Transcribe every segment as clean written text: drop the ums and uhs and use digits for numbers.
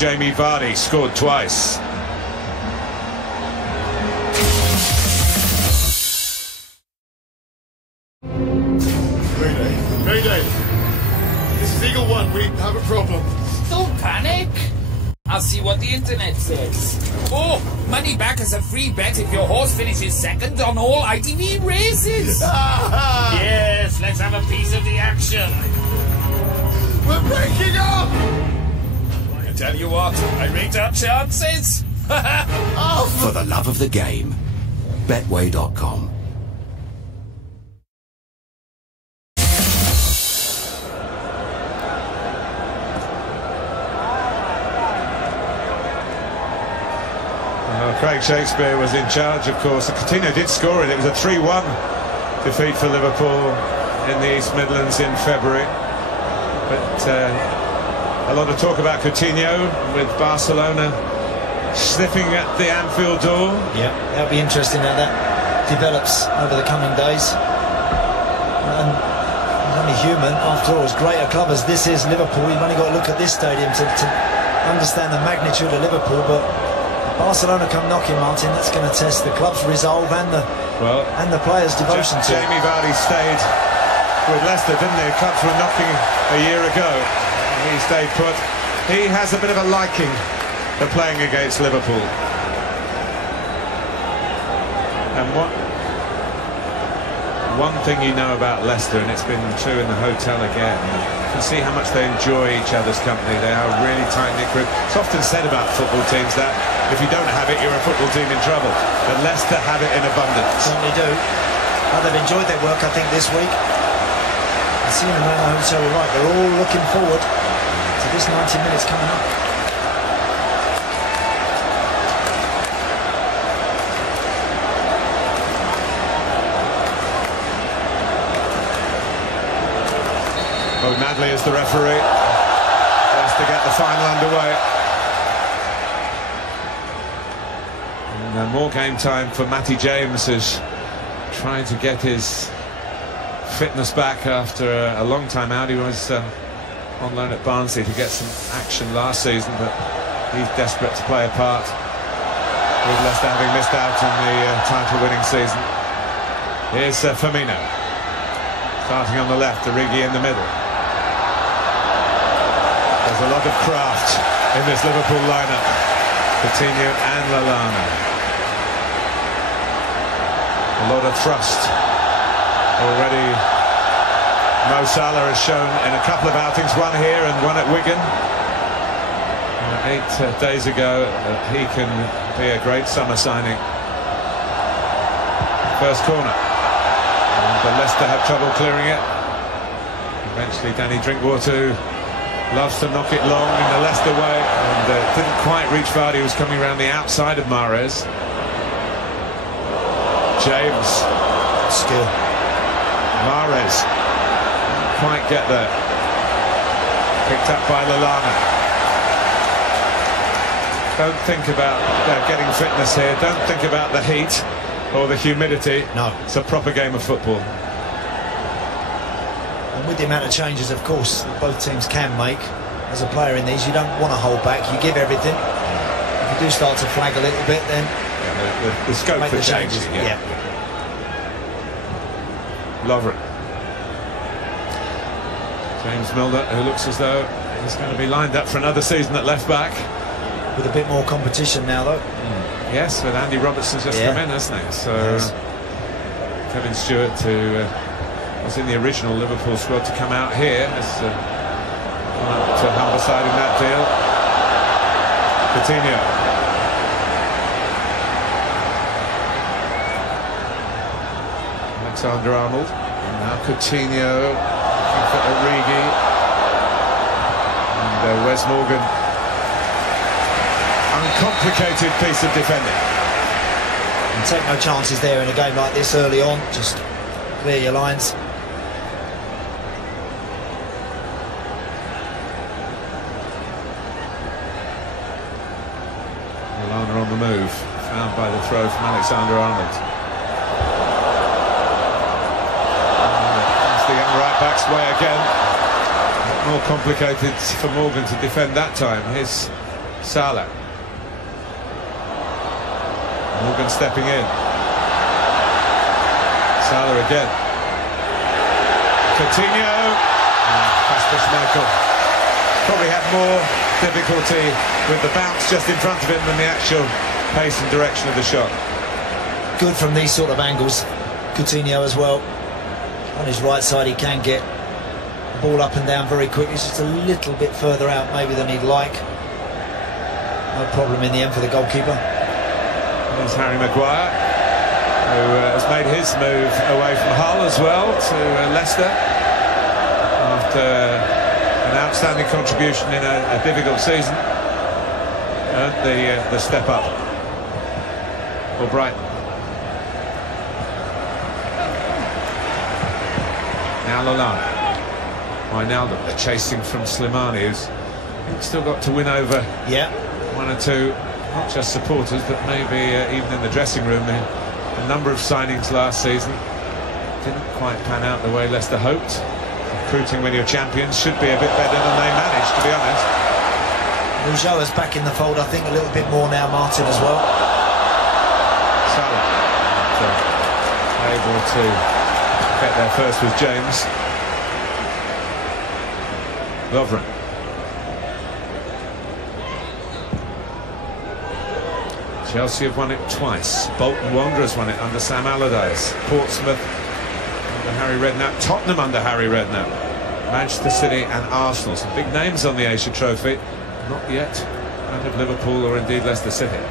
Jamie Vardy scored twice. Mayday! This is Eagle 1, we have a problem. Don't panic! I'll see what the internet says. Oh, money back as a free bet if your horse finishes second on all ITV races. Yes, let's have a piece of the action. We're breaking up! I tell you what, I rate our chances. For the love of the game, Betway.com. Craig Shakespeare was in charge, of course. Coutinho did score it. It was a 3-1 defeat for Liverpool in the East Midlands in February. But a lot of talk about Coutinho with Barcelona sniffing at the Anfield door. Yeah, that'll be interesting how that develops over the coming days. And he's only human. After all, as great a club as this is, Liverpool, you've only got to look at this stadium to understand the magnitude of Liverpool. But Barcelona come knocking, Martin. That's going to test the club's resolve and the players' devotion to it. Jamie Vardy stayed with Leicester, didn't he? Clubs were knocking a year ago. He stayed put. He has a bit of a liking for playing against Liverpool. And one thing you know about Leicester, and it's been true in the hotel again, you can see how much they enjoy each other's company. They are a really tight-knit group. It's often said about football teams that if you don't have it, you're a football team in trouble. But Leicester have it in abundance. Certainly do. Well, they've enjoyed their work, I think, this week. And seeing them around the hotel, right, they're all looking forward to this 90 minutes coming up. O'Madley is the referee. Just to get the final underway. And more game time for Matty James, who's trying to get his fitness back after a long time out. He was on loan at Barnsley to get some action last season, but he's desperate to play a part with Leicester having missed out on the title-winning season. Here's Firmino. Starting on the left, Origi in the middle. There's a lot of craft in this Liverpool lineup. Coutinho and Lallana. A lot of thrust already. Mo Salah has shown in a couple of outings, one here and one at Wigan 8 days ago, that he can be a great summer signing. First corner, and Leicester have trouble clearing it. Eventually Danny Drinkwater loves to knock it long in the Leicester way, and didn't quite reach Vardy, who was coming around the outside of Mahrez. James. Skill. Mahrez. Quite get there. Picked up by Lallana. Don't think about getting fitness here. Don't think about the heat or the humidity. No. It's a proper game of football. And with the amount of changes, of course, that both teams can make, as a player in these, you don't want to hold back. You give everything. If you do start to flag a little bit, then the scope for changes. Yeah. Lovren. James Milner, who looks as though he's going to be lined up for another season at left back. With a bit more competition now, though. Yes, with Andy Robertson's just come in, hasn't he? So yes. Kevin Stewart, who was in the original Liverpool squad to come out here, has gone up to Humberside in that deal. Coutinho. Alexander-Arnold. And now Coutinho looking for Origi. And Wes Morgan. Uncomplicated piece of defending. And take no chances there in a game like this early on. Just clear your lines. Lallana on the move. Found by the throw from Alexander-Arnold. The young right-back's way again. More complicated for Morgan to defend that time. Here's Salah. Morgan stepping in. Salah again. Coutinho. Kasper Schmeichel probably had more difficulty with the bounce just in front of him than the actual pace and direction of the shot. Good from these sort of angles. Coutinho as well. On his right side he can get the ball up and down very quickly. It's just a little bit further out maybe than he'd like. No problem in the end for the goalkeeper. There's Harry Maguire, who has made his move away from Hull as well to Leicester after an outstanding contribution in a difficult season. The step up for Brighton. Now Lallana. Wijnaldum, the chasing from Slimani, who's still got to win over one or two, not just supporters, but maybe even in the dressing room. A number of signings last season didn't quite pan out the way Leicester hoped. Recruiting when you're champions should be a bit better than they managed, to be honest. Rougeau is back in the fold, I think, a little bit more now. Martin as well. Salah able to get there first with James. Lovren. Chelsea have won it twice. Bolton Wanderers won it under Sam Allardyce. Portsmouth under Harry Redknapp. Tottenham under Harry Redknapp. Manchester City and Arsenal. Some big names on the PLAsia trophy. Not yet out of Liverpool or indeed Leicester City.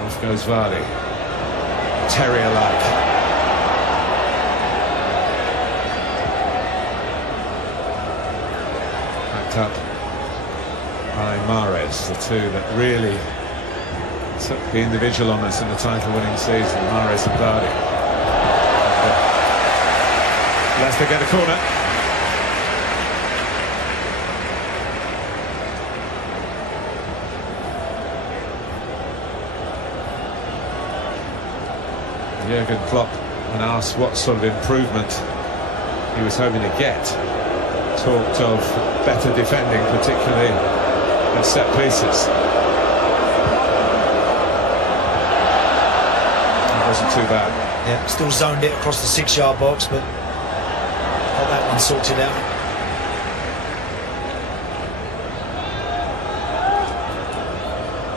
Off goes Vardy. Terrier-like. Backed up by Mahrez, the two that really took the individual honours in the title-winning season, Mahrez and Vardy. Leicester get a corner. Jurgen Klopp, when asked what sort of improvement he was hoping to get, talked of better defending, particularly at set pieces. It wasn't too bad. Yeah, still zoned it across the 6-yard box, but got that one sorted out.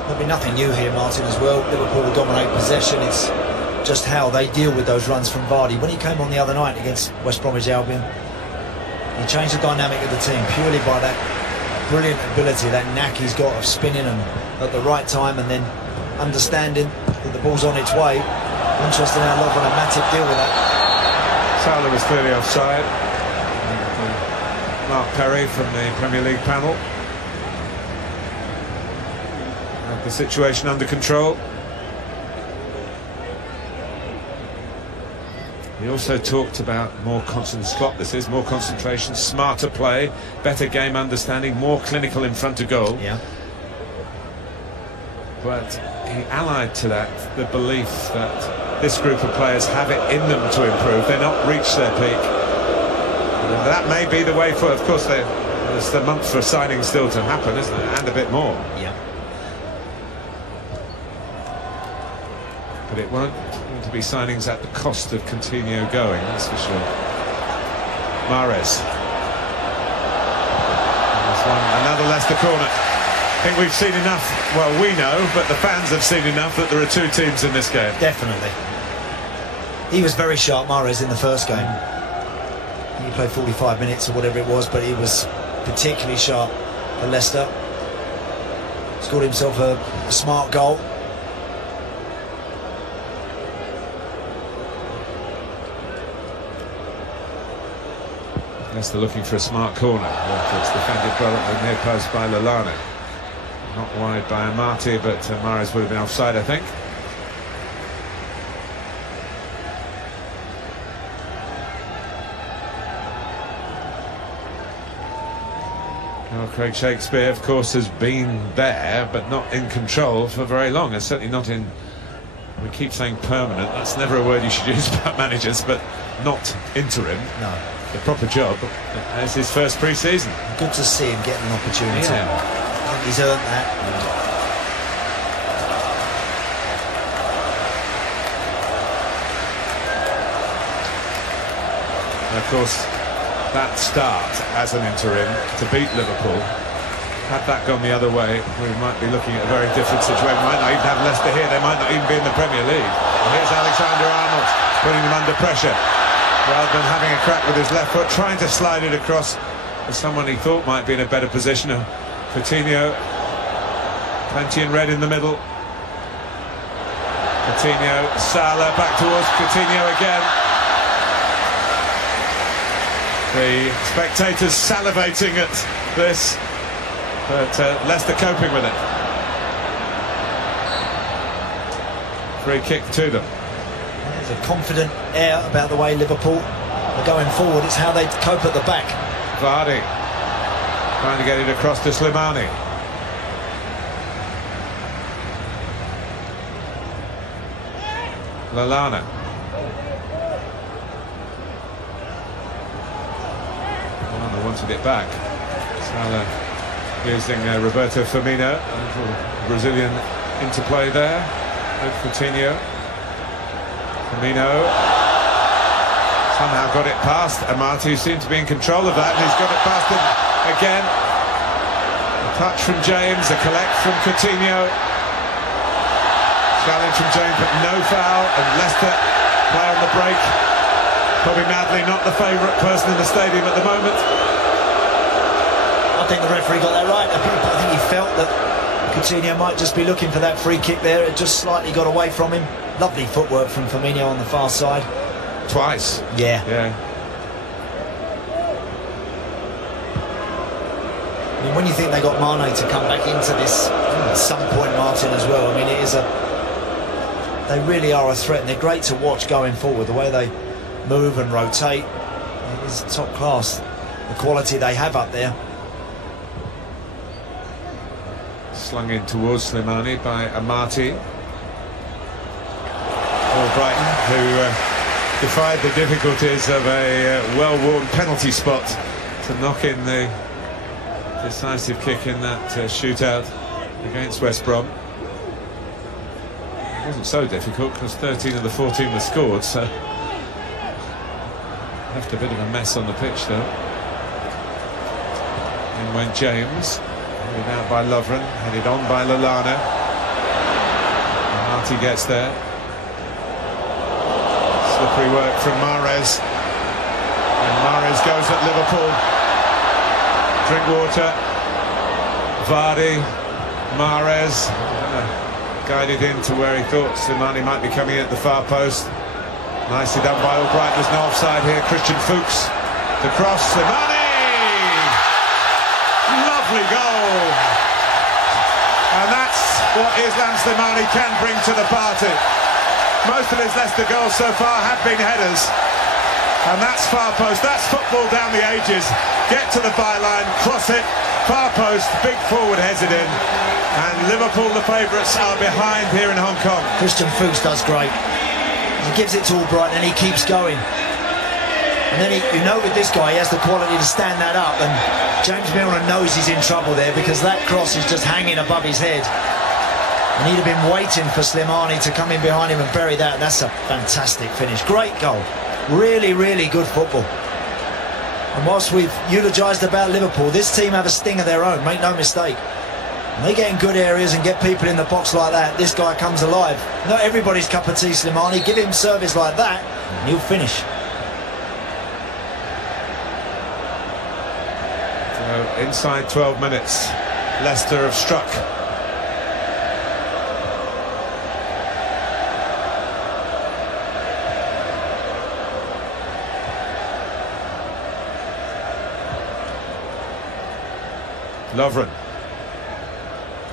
There'll be nothing new here, Martin, as well. Liverpool will dominate possession. It's just how they deal with those runs from Vardy. When he came on the other night against West Bromwich Albion, he changed the dynamic of the team purely by that brilliant ability, that knack he's got of spinning and at the right time, and then understanding that the ball's on its way. Interesting how Lovren and Matip deal with that. Salah was clearly offside. Mark Perry from the Premier League panel had the situation under control. He also talked about more concentration, smarter play, better game understanding, more clinical in front of goal. Yeah. But he allied to that the belief that this group of players have it in them to improve. They're not reached their peak. And that may be the way forward. Of course, there's the month for signing still to happen, isn't it? And a bit more. Yeah. But it won't to be signings at the cost of Coutinho going, that's for sure. Mahrez. Another Leicester corner. I think we've seen enough, well, we know, but the fans have seen enough that there are two teams in this game. Definitely. He was very sharp, Mahrez, in the first game. He played 45 minutes or whatever it was, but he was particularly sharp for Leicester. Scored himself a smart goal. Leicester looking for a smart corner. It's defended well at the near post by Lallana. Not wide by Amati, but Mahrez would have been offside, I think. Well, Craig Shakespeare, of course, has been there, but not in control for very long, and certainly not in... We keep saying permanent. That's never a word you should use about managers, but not interim. No. a proper job as his first pre-season. Good to see him getting an opportunity. Yeah. I think he's earned that. And of course, that start as an interim to beat Liverpool, had that gone the other way, we might be looking at a very different situation. We might not even have Leicester here, they might not even be in the Premier League. And here's Alexander-Arnold putting them under pressure, rather than having a crack with his left foot, trying to slide it across to someone he thought might be in a better position. Coutinho, plenty in red in the middle. Coutinho, Salah back towards Coutinho again. The spectators salivating at this, but Leicester coping with it. Free kick to them. There's a confident air about the way Liverpool are going forward. It's how they cope at the back. Vardy trying to get it across to Slimani. Lallana. Lallana wanted it back. Salah using Roberto Firmino, Brazilian interplay there with Coutinho. Firmino somehow got it past Amati, who seemed to be in control of that, and he's got it past him again. A touch from James, a collect from Coutinho. Challenge from James, but no foul, and Leicester play on the break. Bobby Madley, not the favourite person in the stadium at the moment. I think the referee got that right. I think he felt that Coutinho might just be looking for that free kick there. It just slightly got away from him. Lovely footwork from Firmino on the far side. Twice. Yeah. Yeah. I mean, when you think they got Mane to come back into this at some point, Martin, as well, I mean, it is they really are a threat, and they're great to watch going forward. The way they move and rotate is top class. The quality they have up there. Slung in towards Slimani by Amati. Brighton, who defied the difficulties of a well-worn penalty spot to knock in the decisive kick in that shootout against West Brom. It wasn't so difficult because 13 of the 14 were scored, so left a bit of a mess on the pitch though. In went James, headed out by Lovren, headed on by Lallana. Marty gets there. Slippery work from Mahrez, and Mahrez goes at Liverpool. Drinkwater, Vardy, Mahrez guided in to where he thought Slimani might be coming at the far post. Nicely done by Albright. There's no offside here. Christian Fuchs to cross. Slimani, lovely goal, and that's what Islam Slimani can bring to the party. Most of his Leicester goals so far have been headers, and that's far post, that's football down the ages. Get to the byline, cross it, far post, big forward heads it in, and Liverpool, the favourites, are behind here in Hong Kong. Christian Fuchs does great. He gives it to Albright and he keeps going. And then you know with this guy, he has the quality to stand that up, and James Milner knows he's in trouble there because that cross is just hanging above his head. And he'd have been waiting for Slimani to come in behind him and bury that. And that's a fantastic finish. Great goal. Really, really good football. And whilst we've eulogised about Liverpool, this team have a sting of their own, make no mistake. And they get in good areas and get people in the box like that, this guy comes alive. Not everybody's cup of tea, Slimani. Give him service like that and he'll finish. So inside 12 minutes, Leicester have struck. Lovren.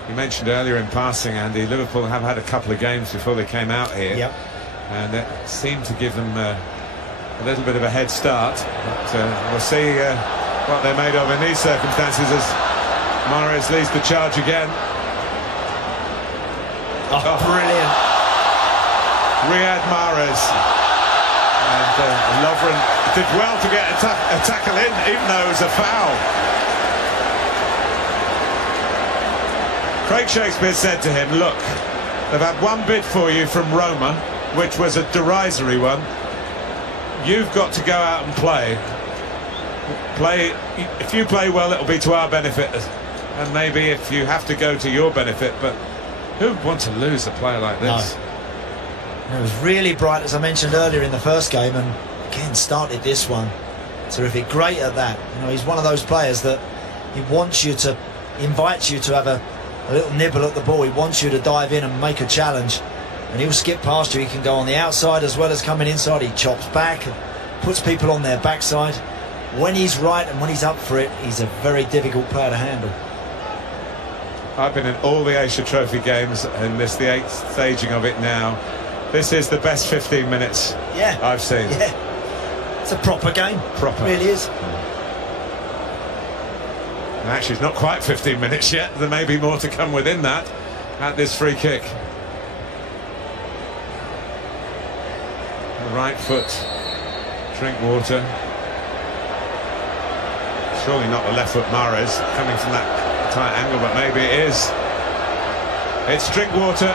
You mentioned earlier in passing, Andy, Liverpool have had a couple of games before they came out here. Yep. And it seemed to give them a little bit of a head start. But we'll see what they're made of in these circumstances as Mahrez leads the charge again. Oh, brilliant. Riyad Mahrez. And Lovren did well to get a tackle in, even though it was a foul. Craig Shakespeare said to him, look, they've had one bid for you from Roma, which was a derisory one. You've got to go out and play. If you play well, it'll be to our benefit, and maybe if you have to go to your benefit, but who would want to lose a player like this? No. It was really bright, as I mentioned earlier in the first game, and again started this one. Terrific, great at that. You know, he's one of those players that he invites you to have a little nibble at the ball. He wants you to dive in and make a challenge, and he'll skip past you. He can go on the outside as well as coming inside. He chops back and puts people on their backside. When he's right and when he's up for it, he's a very difficult player to handle. I've been in all the Asia Trophy games, and this is the 8th staging of it now. This is the best 15 minutes I've seen. Yeah, it's a proper game. Proper. It really is. And actually, it's not quite 15 minutes yet. There may be more to come within that at this free kick. The right foot, Drinkwater. Surely not the left foot Mahrez coming from that tight angle, but maybe it is. It's Drinkwater.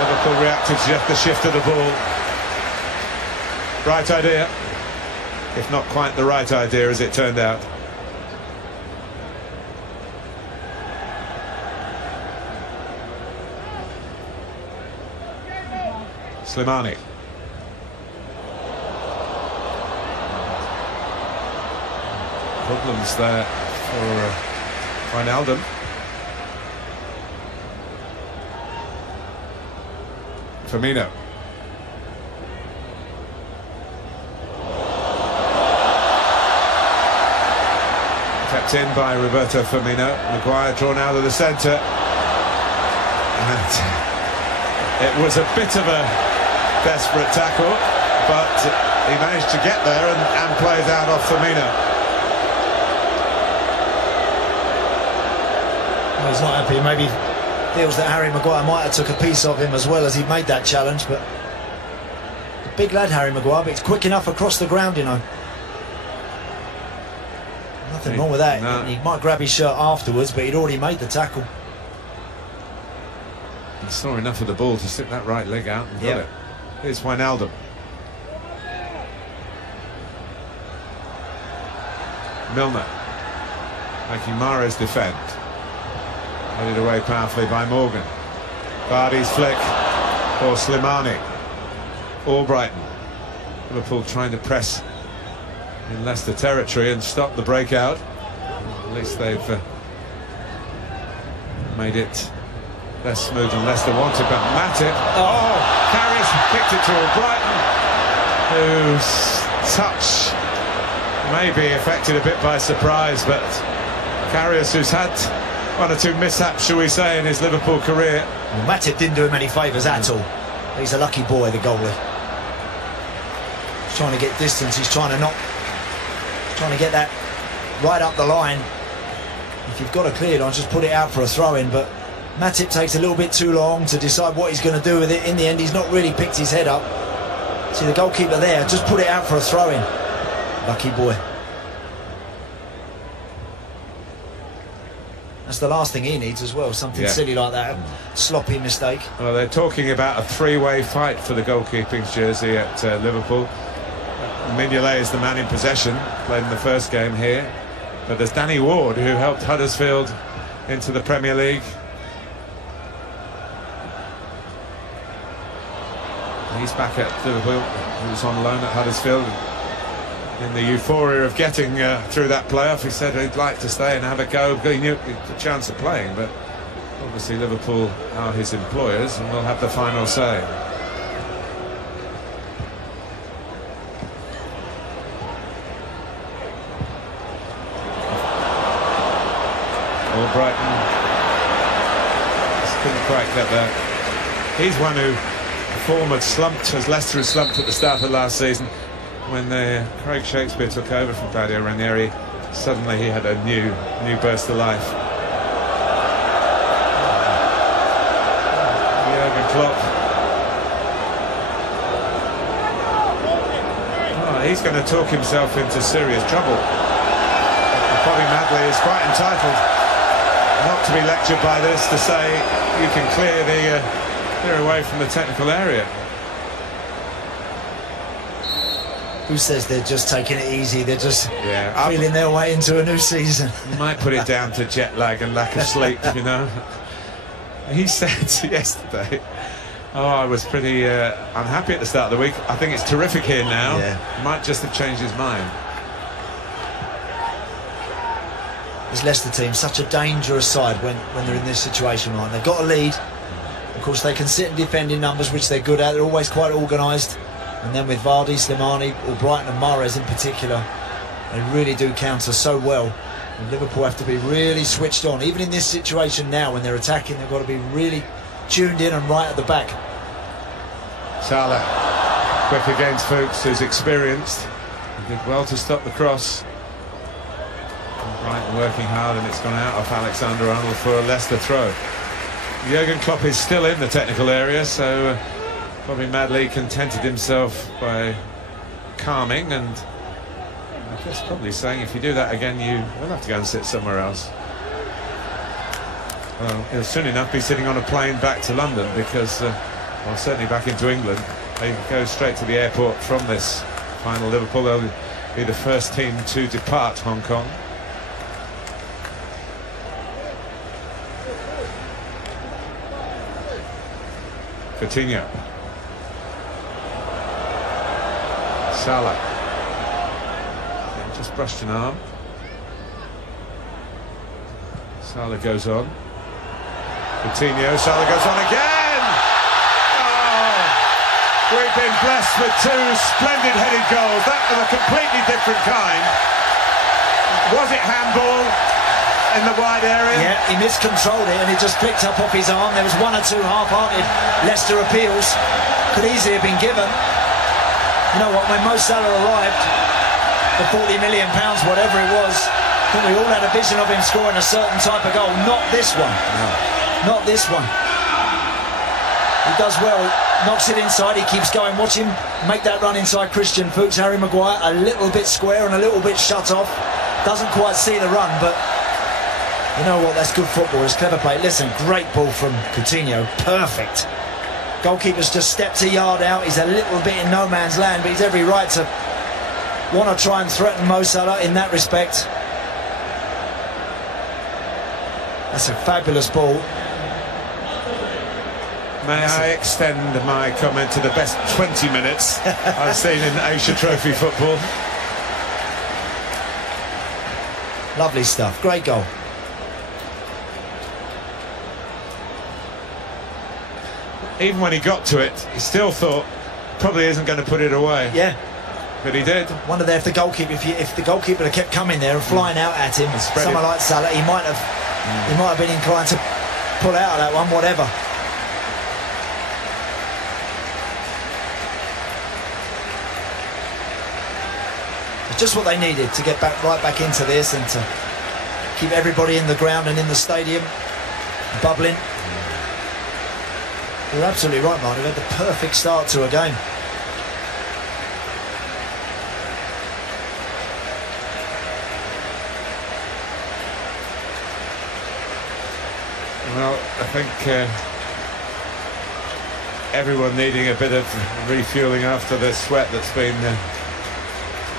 Liverpool reacted to the shift of the ball. Right idea, if not quite the right idea as it turned out. Slimani. Problems there for Wijnaldum. Firmino. Kept in by Roberto Firmino. Maguire drawn out of the centre. And it was a bit of a desperate tackle, but he managed to get there and plays out off Firmino. Well, he's not happy. Maybe feels that Harry Maguire might have took a piece of him as well as he made that challenge, but a big lad, Harry Maguire, but it's quick enough across the ground, you know. Nothing wrong with that. No. He might grab his shirt afterwards, but he'd already made the tackle. He saw enough of the ball to stick that right leg out and got it. Here's Wijnaldum. Milner making Mahrez defend. Headed away powerfully by Morgan. Vardy's flick for Slimani. Albrighton. Liverpool trying to press in Leicester territory and stop the breakout. At least they've made it less smooth than Leicester wanted, but Matip, Karius kicked it to Albrighton, whose touch may be affected a bit by surprise, but Karius, who's had one or two mishaps, shall we say, in his Liverpool career. Well, Matip didn't do him any favours at all. He's a lucky boy, the goalie. He's trying to get distance, he's trying to get that right up the line. If you've got a clear line, just put it out for a throw-in, but Matip takes a little bit too long to decide what he's going to do with it. In the end, he's not really picked his head up. See the goalkeeper there, just put it out for a throw-in. Lucky boy. That's the last thing he needs as well, something silly like that, sloppy mistake. Well, they're talking about a three-way fight for the goalkeeping jersey at Liverpool. Mignolet is the man in possession, played in the first game here, but there's Danny Ward, who helped Huddersfield into the Premier League. He's back at Liverpool. He was on loan at Huddersfield. In the euphoria of getting through that playoff, he said he'd like to stay and have a go. He knew the chance of playing, but obviously Liverpool are his employers and will have the final say. Albrighton just couldn't quite get there. He's one who form had slumped, as Leicester had slumped at the start of last season. When Craig Shakespeare took over from Claudio Ranieri, suddenly he had a new burst of life. Jurgen Klopp. Well, he's going to talk himself into serious trouble. Bobby Madley is quite entitled not to be lectured by this, to say you can clear away from the technical area. Who says they're just taking it easy? They're just feeling their way into a new season. You might put it down to jet lag and lack of sleep, you know. He said yesterday, oh, I was pretty unhappy at the start of the week. I think it's terrific here now. Yeah. Might just have changed his mind. This Leicester team, such a dangerous side when they're in this situation, right? They've got a lead. Of course, they can sit and defend in numbers, which they're good at. They're always quite organised. And then with Vardy, Slimani, or Brighton and Mahrez in particular, they really do counter so well. And Liverpool have to be really switched on. Even in this situation now, when they're attacking, they've got to be really tuned in and right at the back. Salah, quick against Fuchs, who's experienced. He did well to stop the cross. And Brighton working hard, and it's gone out off Alexander-Arnold for a Leicester throw. Jurgen Klopp is still in the technical area, so Bobby Madley contented himself by calming, and I guess probably saying if you do that again you will have to go and sit somewhere else. Well, he'll soon enough be sitting on a plane back to London, because well, certainly back into England. They go straight to the airport from this final. Liverpool, they'll be the first team to depart Hong Kong. Coutinho. Salah. Yeah, just brushed an arm. Salah goes on. Coutinho, Salah goes on again! Oh, we've been blessed with two splendid headed goals. That was a completely different kind. Was it handball in the wide area? Yeah, he miscontrolled it and it just flicked up off his arm. There was one or two half-hearted Leicester appeals. Could easily have been given. You know what, when Mo Salah arrived for £40 million, whatever it was, I think we all had a vision of him scoring a certain type of goal. Not this one. No. Not this one. He does well, knocks it inside, he keeps going. Watch him make that run inside Christian Fuchs. Harry Maguire a little bit square and a little bit shut off. Doesn't quite see the run, but you know what, that's good football. It's clever play. Listen, great ball from Coutinho. Perfect. Goalkeeper's just stepped a yard out. He's a little bit in no man's land, but he's every right to want to try and threaten Mo Salah in that respect. That's a fabulous ball. May I extend my comment to the best 20 minutes I've seen in Asia Trophy football. Lovely stuff. Great goal. Even when he got to it, he still thought probably isn't going to put it away. Yeah. But he did. Wonder there if the goalkeeper, if the goalkeeper had kept coming there and flying out at him, someone like Salah, he might have been inclined to pull out of that one, whatever. It's just what they needed to get right back into this and to keep everybody in the ground and in the stadium bubbling. You're absolutely right, Mark. They've had the perfect start to a game. Well, I think everyone needing a bit of refueling after the sweat that's been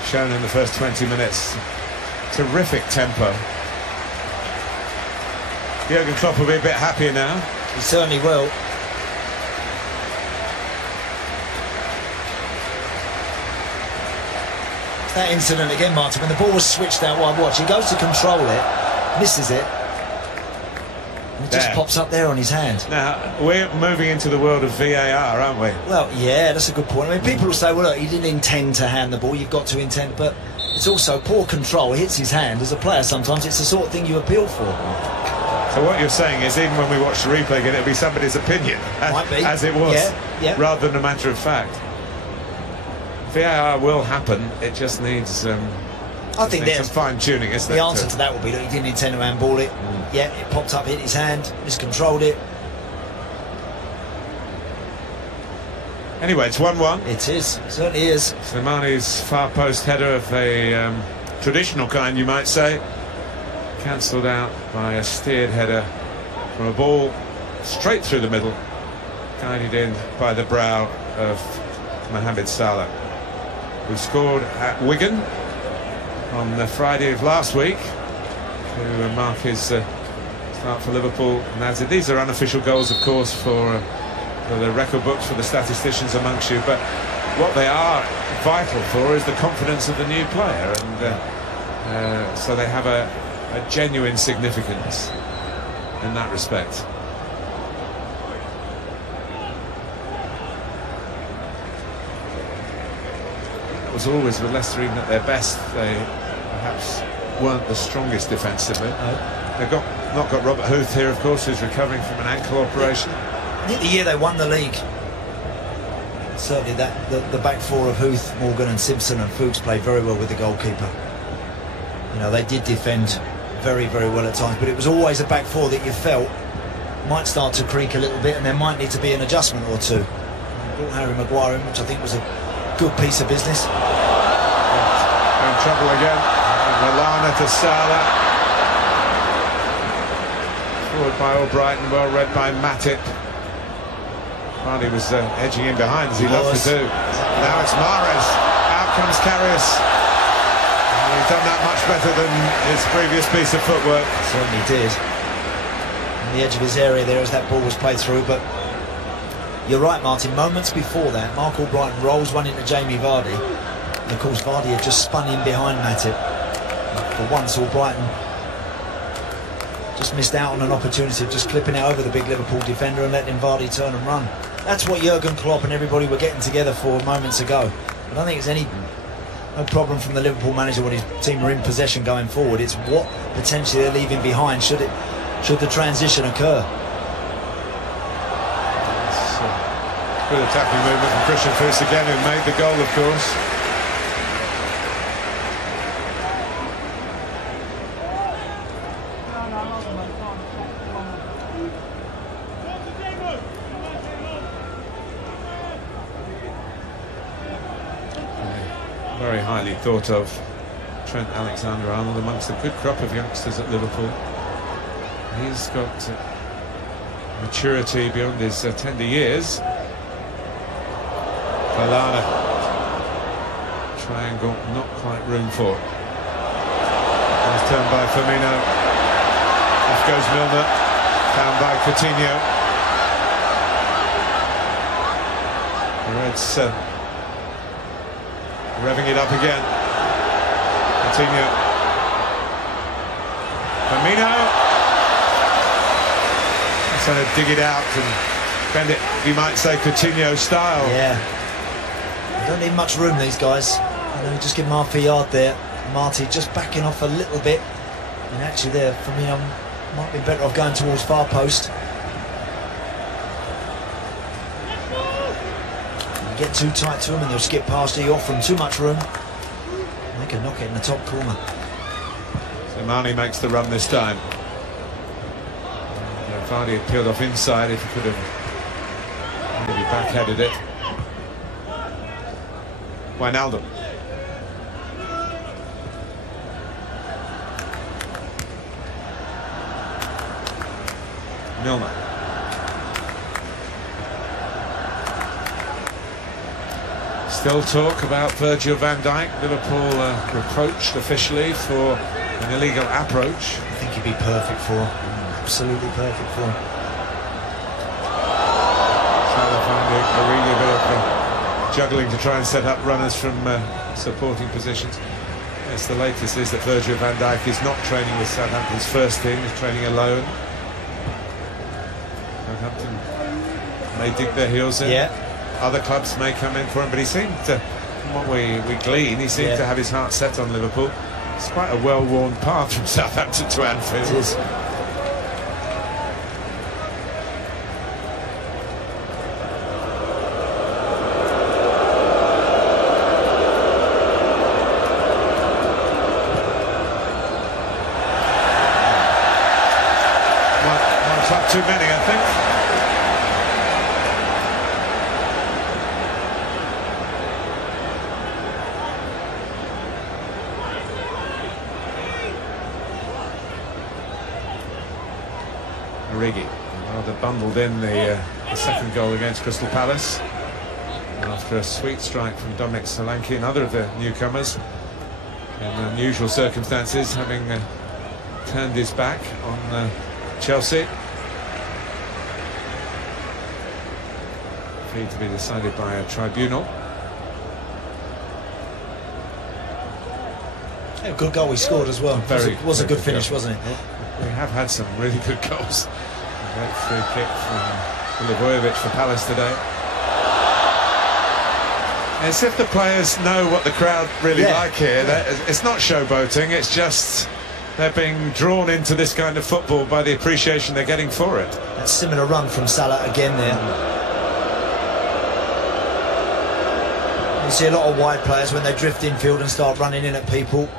shown in the first 20 minutes. Terrific tempo. Jurgen Klopp will be a bit happier now. He certainly will. That incident again, Martin, when the ball was switched out wide, watch, he goes to control it, misses it, and it just pops up there on his hand. Now, we're moving into the world of VAR, aren't we? Well, yeah, that's a good point. I mean, people will say, well, look, he didn't intend to hand the ball, you've got to intend, but it's also poor control. It hits his hand. As a player, sometimes it's the sort of thing you appeal for. So what you're saying is, even when we watch the replay again, it'll be somebody's opinion, as it was, rather than a matter of fact. VAR will happen, it just needs I think some fine-tuning, isn't it? The answer to that would be that he didn't intend to handball it. Yeah, it popped up, hit his hand, miscontrolled it. Anyway, it's 1-1. It is, it certainly is. Slimani's far post header of a traditional kind, you might say, cancelled out by a steered header from a ball straight through the middle, guided in by the brow of Mohamed Salah, who scored at Wigan on the Friday of last week to mark his start for Liverpool. And these are unofficial goals, of course, for the record books, for the statisticians amongst you, but what they are vital for is the confidence of the new player, and so they have a genuine significance in that respect. It was always with Leicester, even at their best, they perhaps weren't the strongest defensively. They've not got Robert Huth here, of course, who's recovering from an ankle operation. I think the year they won the league, certainly the back four of Huth, Morgan and Simpson and Fuchs played very well with the goalkeeper. You know, they did defend very, very well at times, but it was always a back four that you felt might start to creak a little bit, and there might need to be an adjustment or two. Brought Harry Maguire in, which I think was a good piece of business. In trouble again. Lallana to Salah. Forward by Albrighton, well read by Matip. Vardy was edging in behind, as he loves to do. Now it's Mahrez. Out comes Karius. He's done that much better than his previous piece of footwork. Certainly did. On the edge of his area there as that ball was played through, but you're right, Martin. Moments before that, Mark Albrighton rolls one into Jamie Vardy. And of course, Vardy had just spun in behind Matip. For once, Albrighton just missed out on an opportunity of just clipping it over the big Liverpool defender and letting Vardy turn and run. That's what Jurgen Klopp and everybody were getting together for moments ago. I don't think there's no problem from the Liverpool manager when his team are in possession going forward. It's what potentially they're leaving behind should the transition occur. Good attacking movement from Christian Fuchs again, who made the goal, of course. Very highly thought of Trent Alexander-Arnold amongst a good crop of youngsters at Liverpool. He's got maturity beyond his tender years. Lallana, triangle, not quite room for. Nice turn by Firmino. Off goes Milner, found by Coutinho. The Reds revving it up again. Coutinho. Firmino. Trying to dig it out and bend it, you might say, Coutinho style. Yeah. They don't need much room, these guys. You know, just give them half a yard there. Marty just backing off a little bit. And actually there, Firmino might be better off going towards far post. You get too tight to them and they'll skip past you, off from too much room. They can knock it in the top corner. So Mane makes the run this time. Vardy had peeled off inside if he could have maybe backheaded it. Wijnaldum. Milner. Still talk about Virgil van Dijk. Liverpool reproached officially for an illegal approach. I think he'd be perfect for him. Absolutely perfect for him. Salah finding a really bit of juggling to try and set up runners from supporting positions. Yes, the latest is that Virgil van Dijk is not training with Southampton's first team, he's training alone. Southampton may dig their heels in. Yeah. Other clubs may come in for him, but he seemed to, from what we glean, he seemed to have his heart set on Liverpool. It's quite a well-worn path from Southampton to Anfield. It is. Too many, I think. Origi rather bundled in the second goal against Crystal Palace after a sweet strike from Dominic Solanke, another of the newcomers, in unusual circumstances, having turned his back on Chelsea. Fee to be decided by a tribunal. Yeah, good goal he scored as well. Was a good finish, wasn't it? We have had some really good goals. A great free kick from Milivojevic for Palace today. As if the players know what the crowd really like here. It's not showboating, it's just they're being drawn into this kind of football by the appreciation they're getting for it. That similar run from Salah again there. You see a lot of wide players when they drift infield and start running in at people.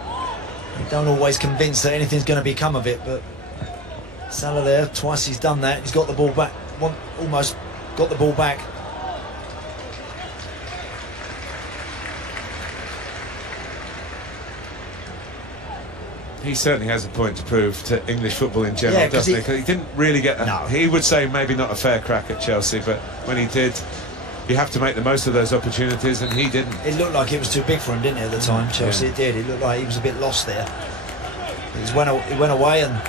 They don't always convince that anything's going to become of it, but Salah there, twice he's done that. He's got the ball back, almost got the ball back. He certainly has a point to prove to English football in general, doesn't he? Because he didn't really get he would say maybe not a fair crack at Chelsea, but when he did, you have to make the most of those opportunities, and he didn't. It looked like it was too big for him, didn't it, at the time, Chelsea? It did. It looked like he was a bit lost there. He went away and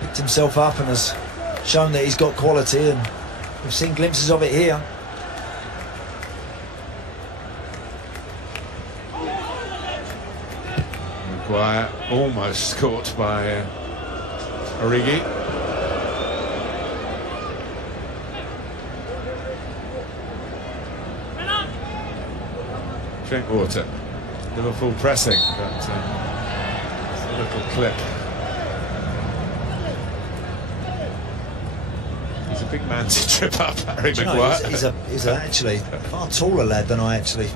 picked himself up and has shown that he's got quality, and we've seen glimpses of it here. Maguire almost caught by Origi. Drinkwater. Liverpool pressing, but it's a little clip. He's a big man to trip up, Harry Maguire. He's actually a far taller lad than I actually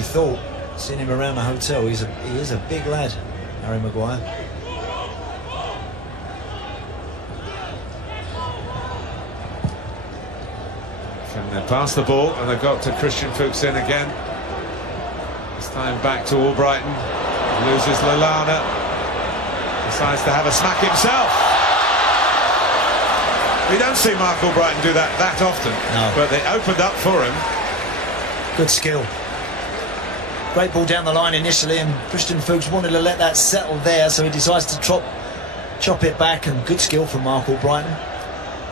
thought. Seeing him around the hotel, he is a big lad, Harry Maguire. Can they pass the ball, and they've got to Christian Fuchs in again. This time back to Albrighton. Loses Lallana. Decides to have a smack himself. We don't see Mark Albrighton do that often, but they opened up for him. Good skill. Great ball down the line initially, and Christian Fuchs wanted to let that settle there, so he decides to chop it back, and good skill from Mark Albrighton.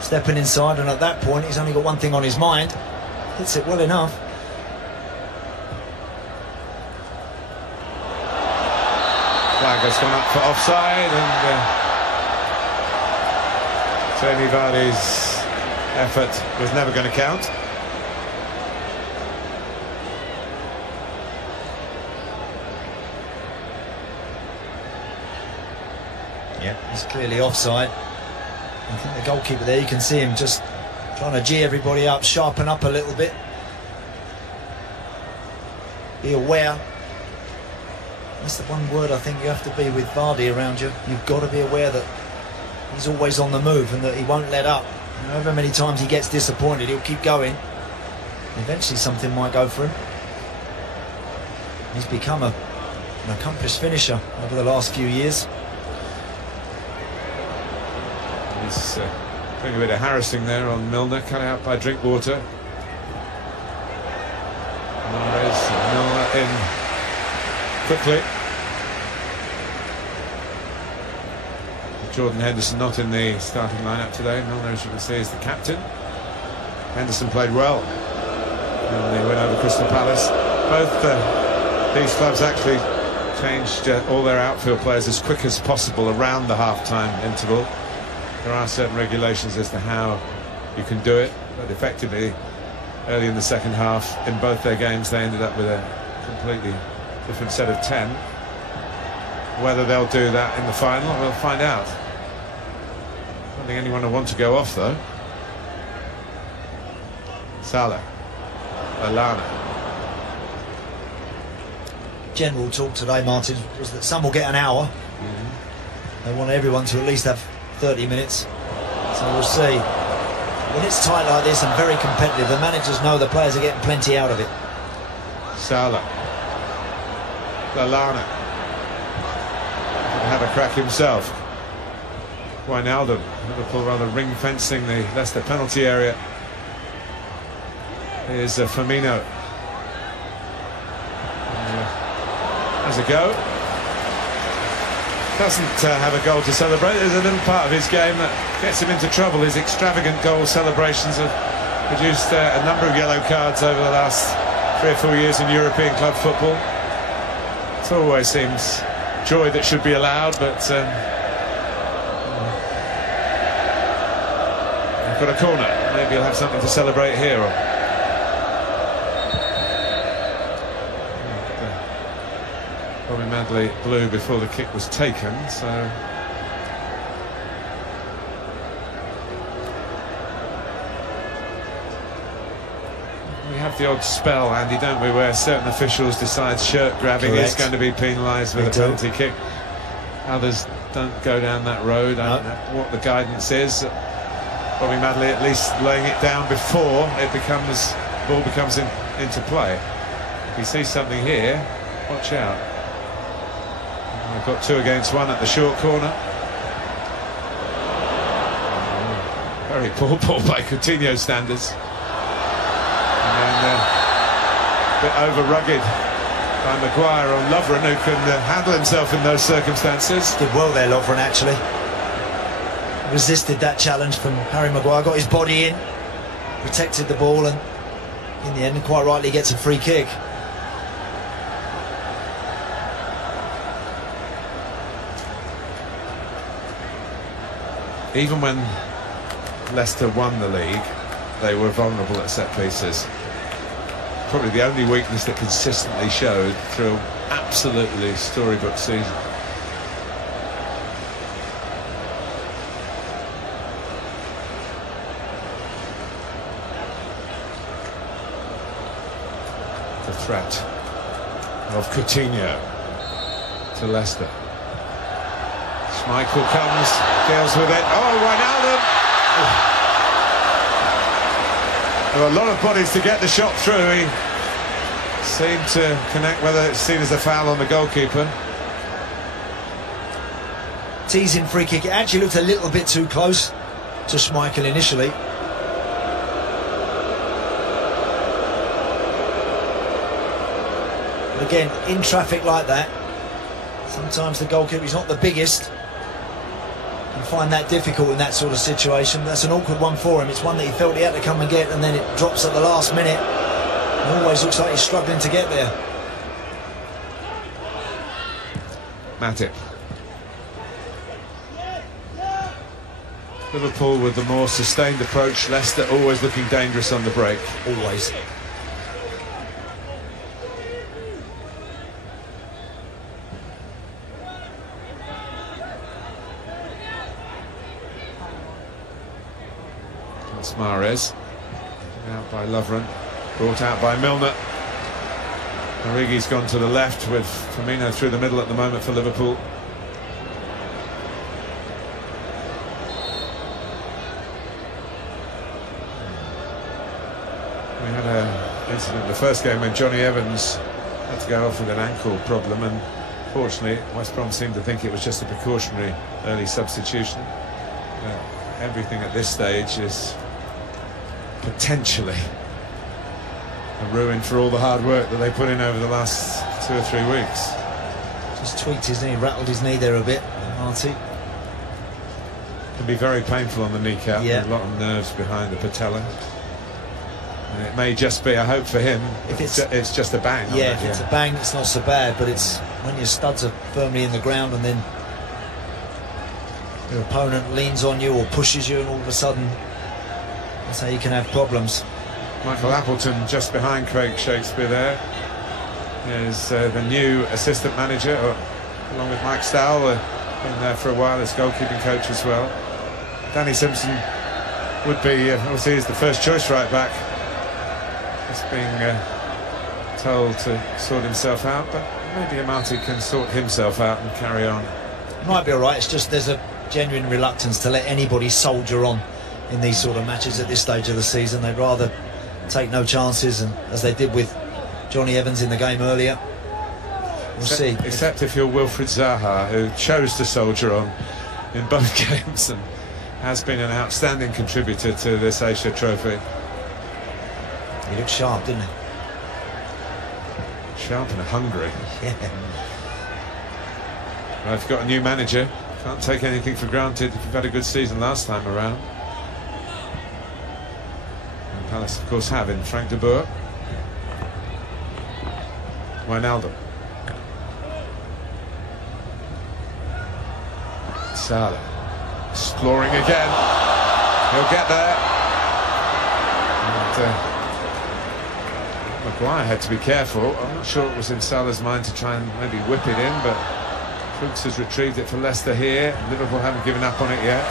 Stepping inside, and at that point he's only got one thing on his mind. Hits it well enough. Flag has come up for offside, and Jamie Vardy's effort was never going to count. Yeah, he's clearly offside. I think the goalkeeper there, you can see him just trying to gee everybody up, sharpen up a little bit. Be aware. That's the one word I think you have to be with Vardy around you. You've got to be aware that he's always on the move and that he won't let up. However many times he gets disappointed, he'll keep going. Eventually something might go for him. He's become an accomplished finisher over the last few years. He's doing a bit of harassing there on Milner, cut out by Drinkwater. Mahrez and Milner in quickly. Jordan Henderson not in the starting lineup today. Milner, as you can see, is the captain. Henderson played well and they went over Crystal Palace. Both these clubs actually changed all their outfield players as quick as possible around the half-time interval. There are certain regulations as to how you can do it, but effectively early in the second half in both their games they ended up with a completely different set of 10. Whether they'll do that in the final, we'll find out. I don't think anyone will want to go off though. Salah, Lallana. General talk today, Martin, was that some will get an hour. They want everyone to at least have 30 minutes, so we'll see. When it's tight like this and very competitive, the managers know the players are getting plenty out of it. Salah, Lallana, have a crack himself. Wijnaldum. Liverpool rather ring-fencing the Leicester penalty area. Here's Firmino. Has a go. Doesn't have a goal to celebrate. There's a little part of his game that gets him into trouble. His extravagant goal celebrations have produced a number of yellow cards over the last 3 or 4 years in European club football. It always seems joy that should be allowed, but they've got a corner. Maybe he'll have something to celebrate here. Probably madly blew before the kick was taken, so we have the odd spell, Andy, don't we, where certain officials decide shirt grabbing is going to be penalised with a penalty kick. Others don't go down that road. I don't know what the guidance is. Bobby Madley at least laying it down before it becomes ball comes into play. If you see something here, watch out. We've got 2 against 1 at the short corner. Very poor ball by Coutinho standards. And then a bit over rugged by Maguire on Lovren, who can handle himself in those circumstances. Did well there, Lovren, actually. Resisted that challenge from Harry Maguire, got his body in, protected the ball, and in the end, quite rightly, gets a free kick. Even when Leicester won the league, they were vulnerable at set pieces. Probably the only weakness that consistently showed through an absolutely storybook season. The threat of Coutinho to Leicester. Michael comes, deals with it. Oh, Wijnaldum! There were a lot of bodies to get the shot through. He seemed to connect, whether it's seen as a foul on the goalkeeper. Teasing free kick. It actually looked a little bit too close to Schmeichel initially. But again, in traffic like that, sometimes the goalkeeper is not the biggest. You find that difficult in that sort of situation. That's an awkward one for him. It's one that he felt he had to come and get, and then it drops at the last minute. It always looks like he's struggling to get there. Matip. Liverpool with the more sustained approach. Leicester always looking dangerous on the break. Always. That's Mahrez. Out by Lovren. Brought out by Milner. Origi's gone to the left with Firmino through the middle at the moment for Liverpool. We had an incident in the first game when Johnny Evans had to go off with an ankle problem, and fortunately West Brom seemed to think it was just a precautionary early substitution. Everything at this stage is potentially a ruin for all the hard work that they put in over the last 2 or 3 weeks. Just tweaked his knee, rattled his knee there a bit, Marty. Can be very painful on the kneecap. Yeah. A lot of nerves behind the patella. And it may just be, I hope for him, if it's just a bang. Yeah, if it's a bang, it's not so bad, but it's when your studs are firmly in the ground and then your opponent leans on you or pushes you, and all of a sudden that's how you can have problems. Michael Appleton just behind Craig Shakespeare there. Is the new assistant manager, along with Mike Stowell, been there for a while as goalkeeping coach as well. Danny Simpson would be, obviously, he's the first choice right back. He's being told to sort himself out, but maybe Amati can sort himself out and carry on. Might be all right. It's just there's a genuine reluctance to let anybody soldier on in these sort of matches at this stage of the season. They'd rather take no chances, and as they did with Johnny Evans in the game earlier. We'll see. Except if you're Wilfried Zaha, who chose to soldier on in both games and has been an outstanding contributor to this Asia Trophy. He looked sharp, didn't he? Sharp and hungry. Yeah. Well, if you've got a new manager, can't take anything for granted if you've had a good season last time around. And Palace, of course, have in Frank de Boer. Wijnaldum. Salah. Exploring again. He'll get there. And, Maguire had to be careful. I'm not sure it was in Salah's mind to try and maybe whip it in, but Fuchs has retrieved it for Leicester here. Liverpool haven't given up on it yet.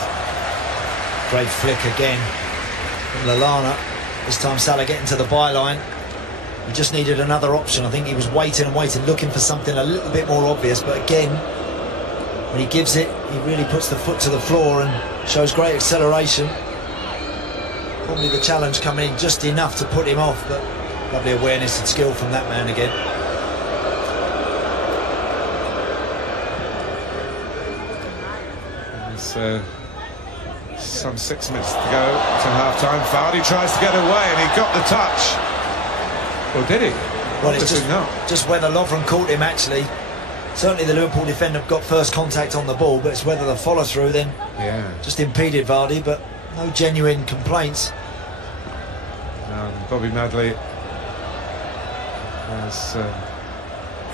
Great flick again from Lallana. This time Salah getting to the byline. He just needed another option. I think he was waiting and waiting, looking for something a little bit more obvious. But again, when he gives it, he really puts the foot to the floor and shows great acceleration. Probably the challenge coming in just enough to put him off, but lovely awareness and skill from that man again. There's some 6 minutes to go to half-time. Vardy tries to get away and he got the touch. Or did he? Well, it's just whether Lovren caught him, actually. Certainly the Liverpool defender got first contact on the ball, but it's whether the follow-through then just impeded Vardy, but no genuine complaints. Bobby Madley has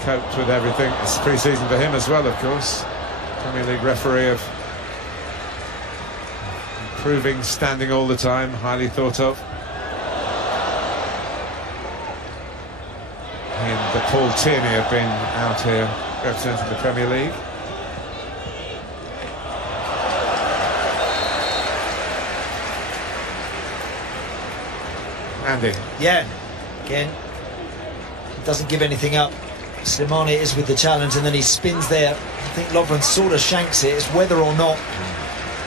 coped with everything. It's pre-season for him as well, of course. Premier League referee of improving, standing all the time, highly thought of. And Paul Tierney have been out here representing the Premier League. Andy. Yeah, again, he doesn't give anything up. Slimani is with the challenge and then he spins there. I think Lovren sort of shanks it. It's whether or not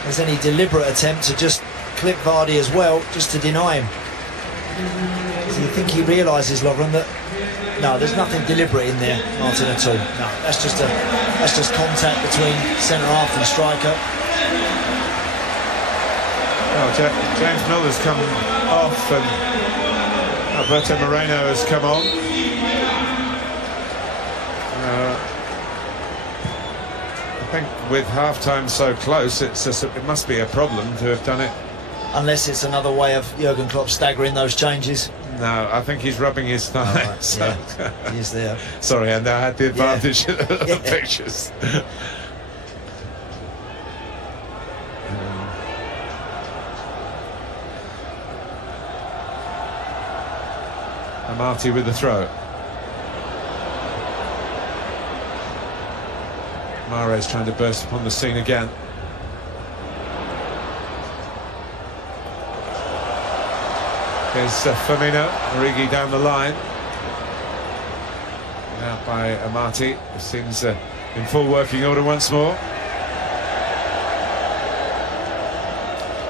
there's any deliberate attempt to just clip Vardy as well, just to deny him. So you think he realises, Lovren, that no, there's nothing deliberate in there, Martin, at all. No, that's just contact between centre half and striker. Well, James Miller's come off and Alberto Moreno has come on. I think with half-time so close, it must be a problem to have done it. Unless it's another way of Jurgen Klopp staggering those changes. No, I think he's rubbing his thigh. Right, so. Yeah, he is there. Sorry, and I had the advantage of the pictures. Amati with the throw. Mahrez trying to burst upon the scene again. Here's Firmino, Origi down the line. Out by Amati, who seems in full working order once more.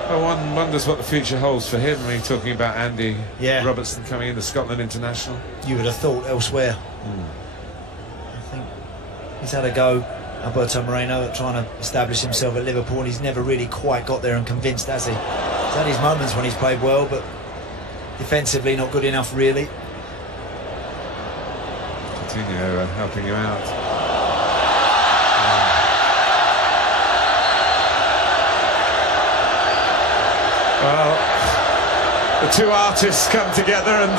Well, one wonders what the future holds for him. I mean, talking about Andy Robertson coming in, the Scotland international. You would have thought elsewhere. I think he's had a go, Alberto Moreno, at trying to establish himself at Liverpool, and he's never really quite got there and convinced, has he? He's had his moments when he's played well, but defensively not good enough, really. Coutinho helping you out. Well, the two artists come together, and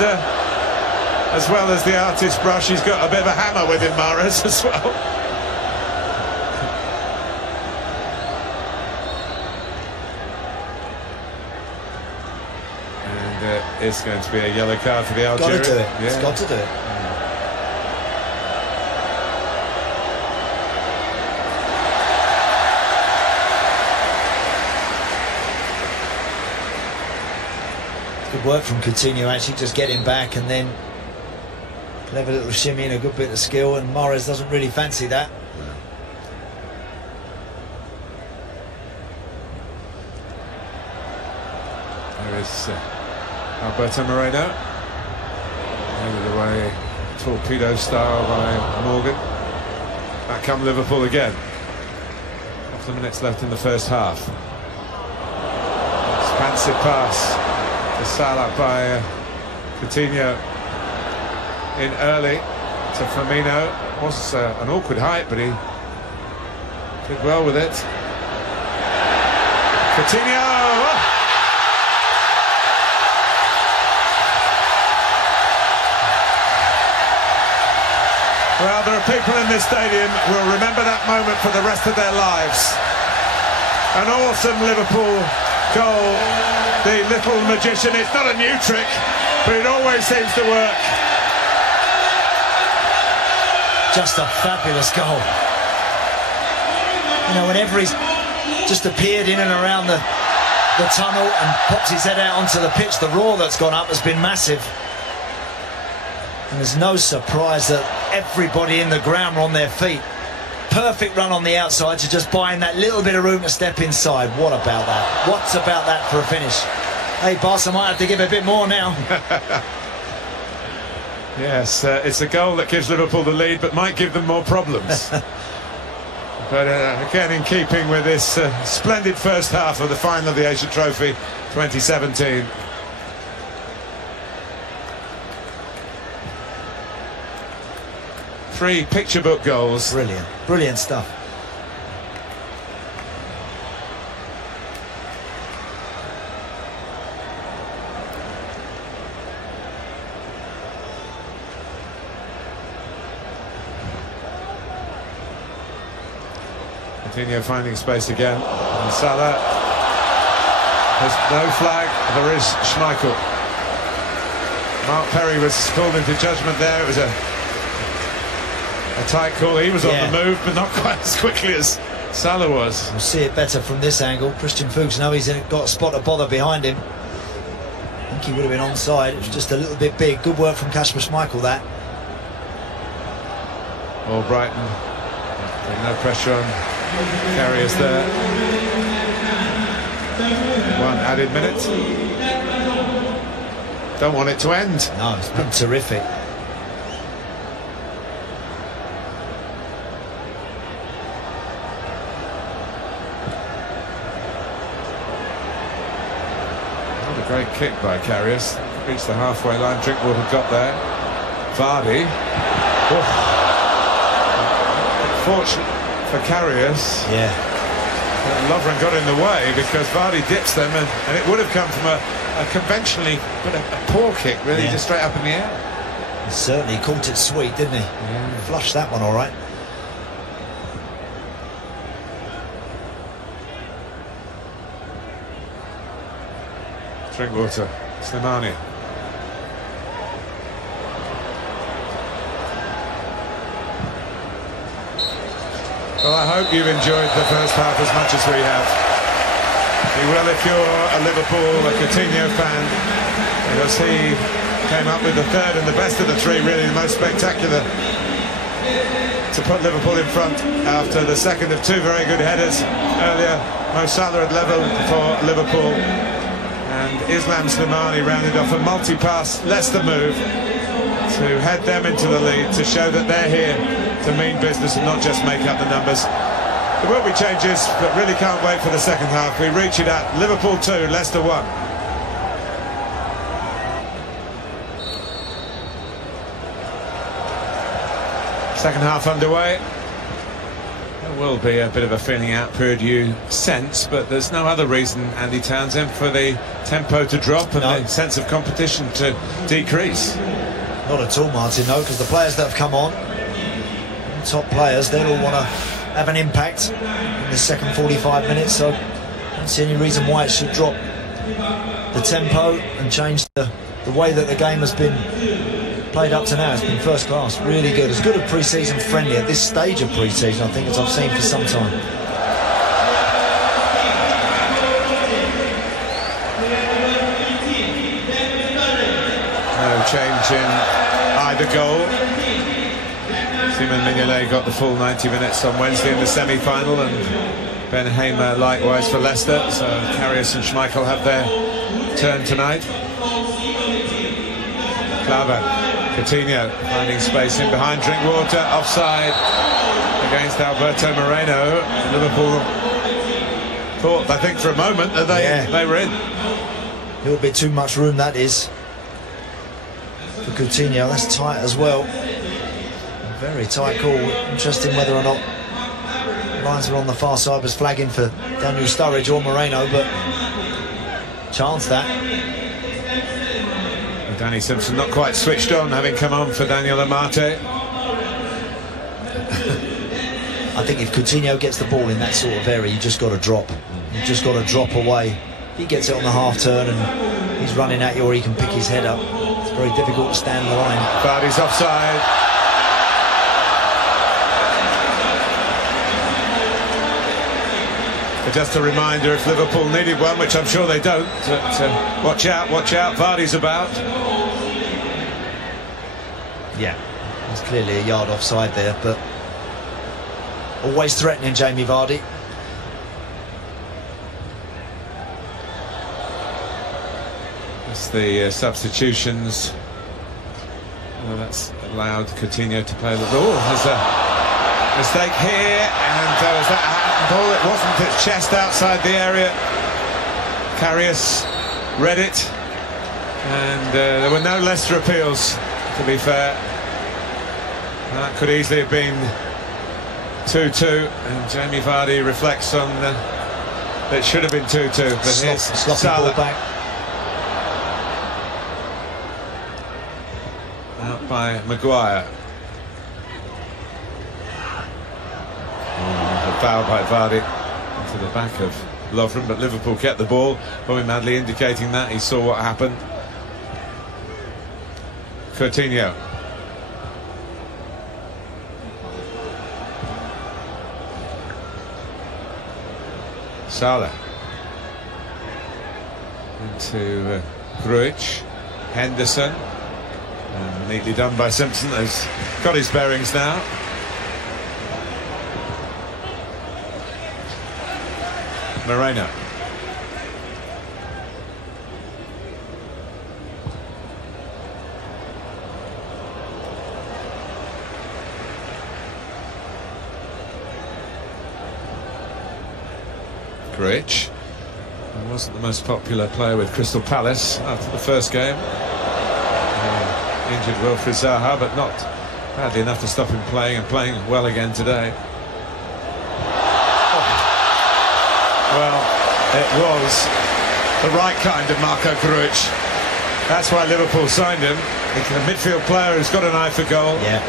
as well as the artist brush, he's got a bit of a hammer with him, Mahrez, as well. And it's going to be a yellow card for the Algerian. Got to do it. It's got to do it. Good work from Coutinho, actually, just getting back and then clever little shimmy and a good bit of skill, and Mahrez doesn't really fancy that. There is Alberto Moreno, handed away torpedo style by Morgan. Back come Liverpool again. couple of minutes left in the first half. Expansive pass to Salah by Coutinho in early to Firmino. Was an awkward height, but he did well with it. Coutinho! Oh! Well, there are people in this stadium who will remember that moment for the rest of their lives. An awesome Liverpool goal. The little magician, it's not a new trick, but it always seems to work. Just a fabulous goal. You know, whenever he's just appeared in and around the tunnel and popped his head out onto the pitch, the roar that's gone up has been massive. And there's no surprise that everybody in the ground were on their feet. Perfect run on the outside to just buy him that little bit of room to step inside. What about that? What's about that for a finish? Hey, Barca might have to give a bit more now. Yes, it's a goal that gives Liverpool the lead, but might give them more problems. But again, in keeping with this splendid first half of the final of the Asia Trophy 2017. Three picture book goals. Brilliant, brilliant stuff. Coutinho finding space again. And Salah. There's no flag. There is Schmeichel. Mark Perry was called into judgment there. It was a tight call. He was on the move, but not quite as quickly as Salah was. We'll see it better from this angle. Christian Fuchs, now he's got a spot of bother behind him. I think he would have been onside. It was just a little bit big. Good work from Kasper Schmeichel, that. Or Brighton. No pressure on Carriers there. One added minute. Don't want it to end. No, it's been terrific. What a great kick by Carriers. Reached the halfway line. Drinkwater got there. Vardy. Fortunate for Carriers. Yeah. Lovren got in the way because Vardy dips them, and it would have come from a conventionally, but a poor kick, really, just straight up in the air. He certainly caught it sweet, didn't he? Yeah. Flushed that one all right. Drinkwater, Slimani. Well, I hope you've enjoyed the first half as much as we have. You will if you're a Liverpool, a Coutinho fan, because he came up with the third and the best of the three, really the most spectacular, to put Liverpool in front after the second of two very good headers earlier. Mo Salah had levelled for Liverpool, and Islam Slimani rounded off a multi-pass Leicester move to head them into the lead, to show that they're here to mean business and not just make up the numbers. There will be changes, but really can't wait for the second half. We reach it at Liverpool 2, Leicester 1. Second half underway. There will be a bit of a feeling out period, you sense, but there's no other reason, Andy Townsend, for the tempo to drop and the sense of competition to decrease. Not at all, Martin, no, because the players that have come on, top players, they all want to have an impact in the second 45 minutes, so I don't see any reason why it should drop the tempo and change the way that the game has been played up to now. It's been first class, really good, as good a pre-season friendly at this stage of pre-season, I think, as I've seen for some time. No change in either goal. Simon Mignolet got the full 90 minutes on Wednesday in the semi-final, and Ben Hamer likewise for Leicester, so Karius and Schmeichel have their turn tonight. Claver, Coutinho finding space in behind Drinkwater, offside against Alberto Moreno. Liverpool thought, I think, for a moment that they were in. A little bit too much room, that is, for Coutinho. That's tight as well. Very tight call. Interesting whether or not lines are on the far side was flagging for Daniel Sturridge or Moreno, but chance that. And Danny Simpson not quite switched on, having come on for Daniel Amate. I think if Coutinho gets the ball in that sort of area, you just got to drop. You just got to drop away. If he gets it on the half turn and he's running at you, or he can pick his head up, it's very difficult to stand the line. Vardy's offside. But just a reminder, if Liverpool needed one, which I'm sure they don't, that, watch out, Vardy's about. Yeah, there's clearly a yard offside there, but always threatening Jamie Vardy. It's the substitutions. Well, that's allowed Coutinho to play the ball. There's a mistake here, and was that a ball? It wasn't. It's chest outside the area. Karius read it, and there were no Leicester appeals, to be fair. That could easily have been 2-2, and Jamie Vardy reflects on that it should have been 2-2. But here's Salah back. Out by Maguire. A foul by Vardy into the back of Lovren, but Liverpool kept the ball. Bobby Madley indicating that he saw what happened. Coutinho. Salah into Grujic, Henderson, and neatly done by Simpson. Has got his bearings now. Moreno. Grujic wasn't the most popular player with Crystal Palace after the first game. Injured Wilfried Zaha, but not badly enough to stop him playing, and playing well again today. Well, it was the right kind of Marco Grujic. That's why Liverpool signed him. He's a midfield player who's got an eye for goal. Yeah.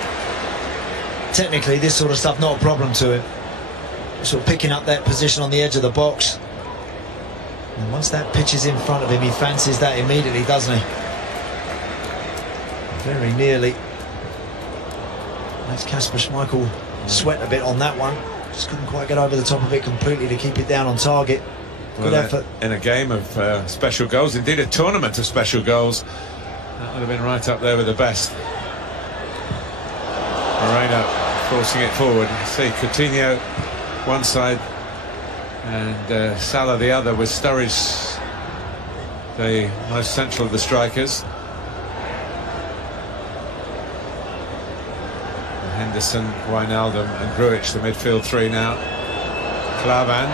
Technically, this sort of stuff not a problem to him. Sort of picking up that position on the edge of the box. And once that pitch is in front of him, he fancies that immediately, doesn't he? Very nearly. That's Kasper Schmeichel sweat a bit on that one. Just couldn't quite get over the top of it completely to keep it down on target. Good effort. In a game of special goals, indeed a tournament of special goals, that would have been right up there with the best. Moreno forcing it forward. See Coutinho one side and Salah the other, with Sturridge the most central of the strikers. Henderson, Wijnaldum and Grujic, the midfield three now. Klavan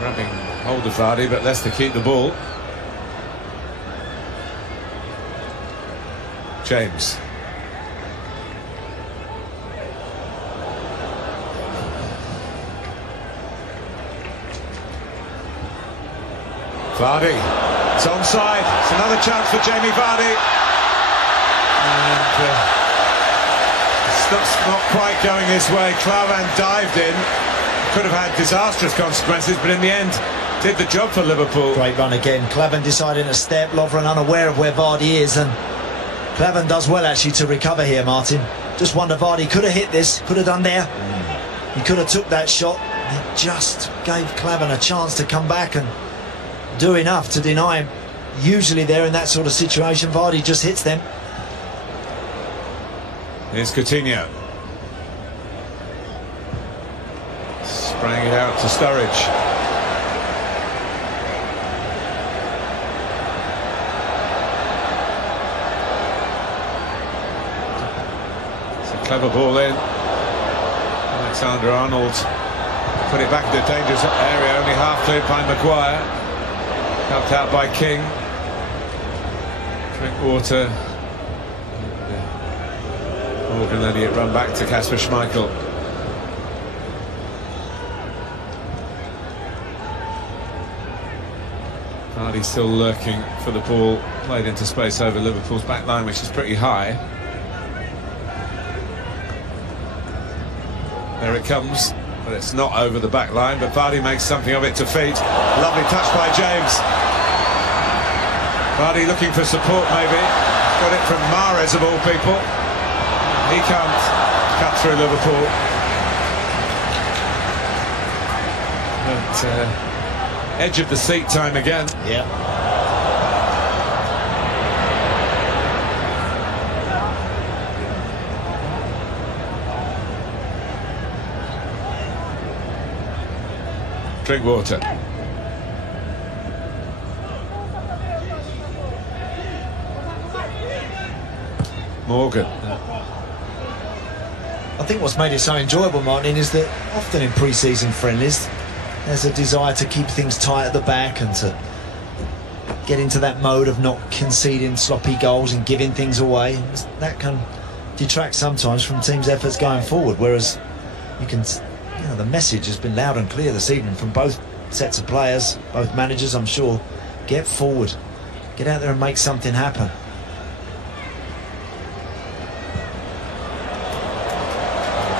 grabbing hold of Vardy, but Leicester keep the ball. James. Vardy, it's onside. It's another chance for Jamie Vardy. And that's not quite going his way. Klavan dived in. Could have had disastrous consequences, but in the end did the job for Liverpool. Great run again. Klavan deciding to step. Lovren unaware of where Vardy is, and Klavan does well actually to recover here, Martin. Just wonder, Vardy could have hit this, could have done there. He could have took that shot. It just gave Klavan a chance to come back and do enough to deny him. Usually there in that sort of situation, Vardy just hits them. Here's Coutinho. Sprang it out to Sturridge. It's a clever ball in. Alexander-Arnold Put it back in the dangerous area, only half cleared by Maguire. Helped out by King. Drinkwater. Morgan letting it run back to Kasper Schmeichel. Vardy still lurking for the ball, played into space over Liverpool's back line, which is pretty high. There it comes, but it's not over the back line, but Vardy makes something of it to feet. Lovely touch by James. Vardy looking for support maybe. Got it from Mahrez of all people. He can't cut through Liverpool. But edge of the seat time again. Yeah. Drinkwater. Morgan. I think what's made it so enjoyable, Martin, is that often in pre-season friendlies there's a desire to keep things tight at the back and to get into that mode of not conceding sloppy goals and giving things away. That can detract sometimes from teams' efforts going forward, whereas you can, you know, the message has been loud and clear this evening from both sets of players, both managers, I'm sure. Get forward, get out there and make something happen.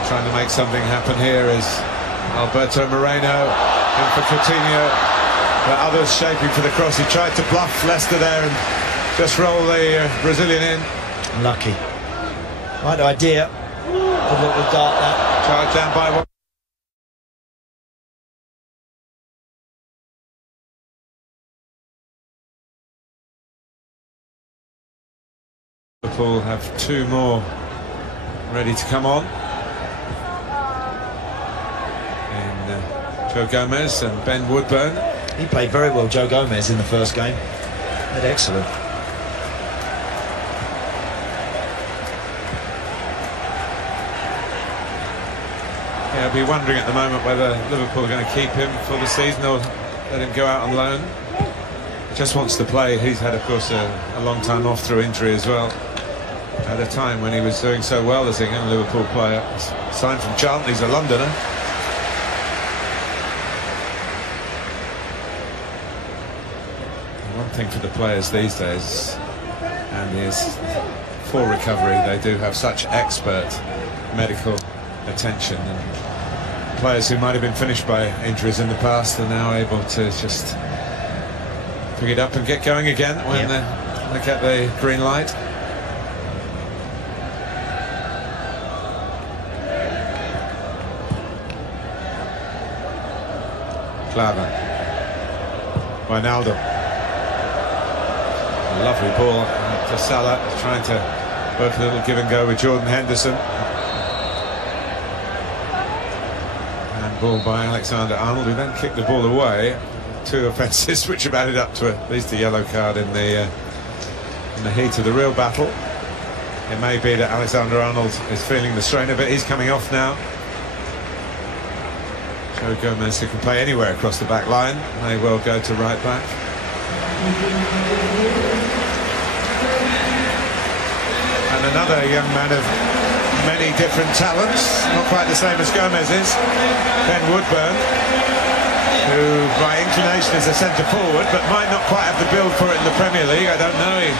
Trying to make something happen here is Alberto Moreno, in for Coutinho, but others shaping for the cross. He tried to bluff Leicester there and just roll the Brazilian in. Lucky. Right idea. Good look with Dart that. Charged down by one. Liverpool have two more ready to come on. Joe Gomez and Ben Woodburn. He played very well, Joe Gomez, in the first game. Played excellent. Yeah, I'll be wondering at the moment whether Liverpool are going to keep him for the season or let him go out on loan. He just wants to play. He's had, of course, a long time off through injury as well. At a time when he was doing so well as a young Liverpool player. Signed from Charlton, he's a Londoner. One thing for the players these days, and is for recovery, they do have such expert medical attention, and players who might have been finished by injuries in the past are now able to just pick it up and get going again when they get the green light. Klavan. Wijnaldum. Lovely ball to Salah, trying to work a little give and go with Jordan Henderson. And ball by Alexander Arnold, who then kicked the ball away. Two offences which have added up to at least a yellow card in the heat of the real battle. It may be that Alexander Arnold is feeling the strain of it. He's coming off now. Joe Gomez, who can play anywhere across the back line, may well go to right back. And another young man of many different talents, not quite the same as Gomez is, Ben Woodburn, who by inclination is a centre forward but might not quite have the build for it in the Premier League. I don't know, he's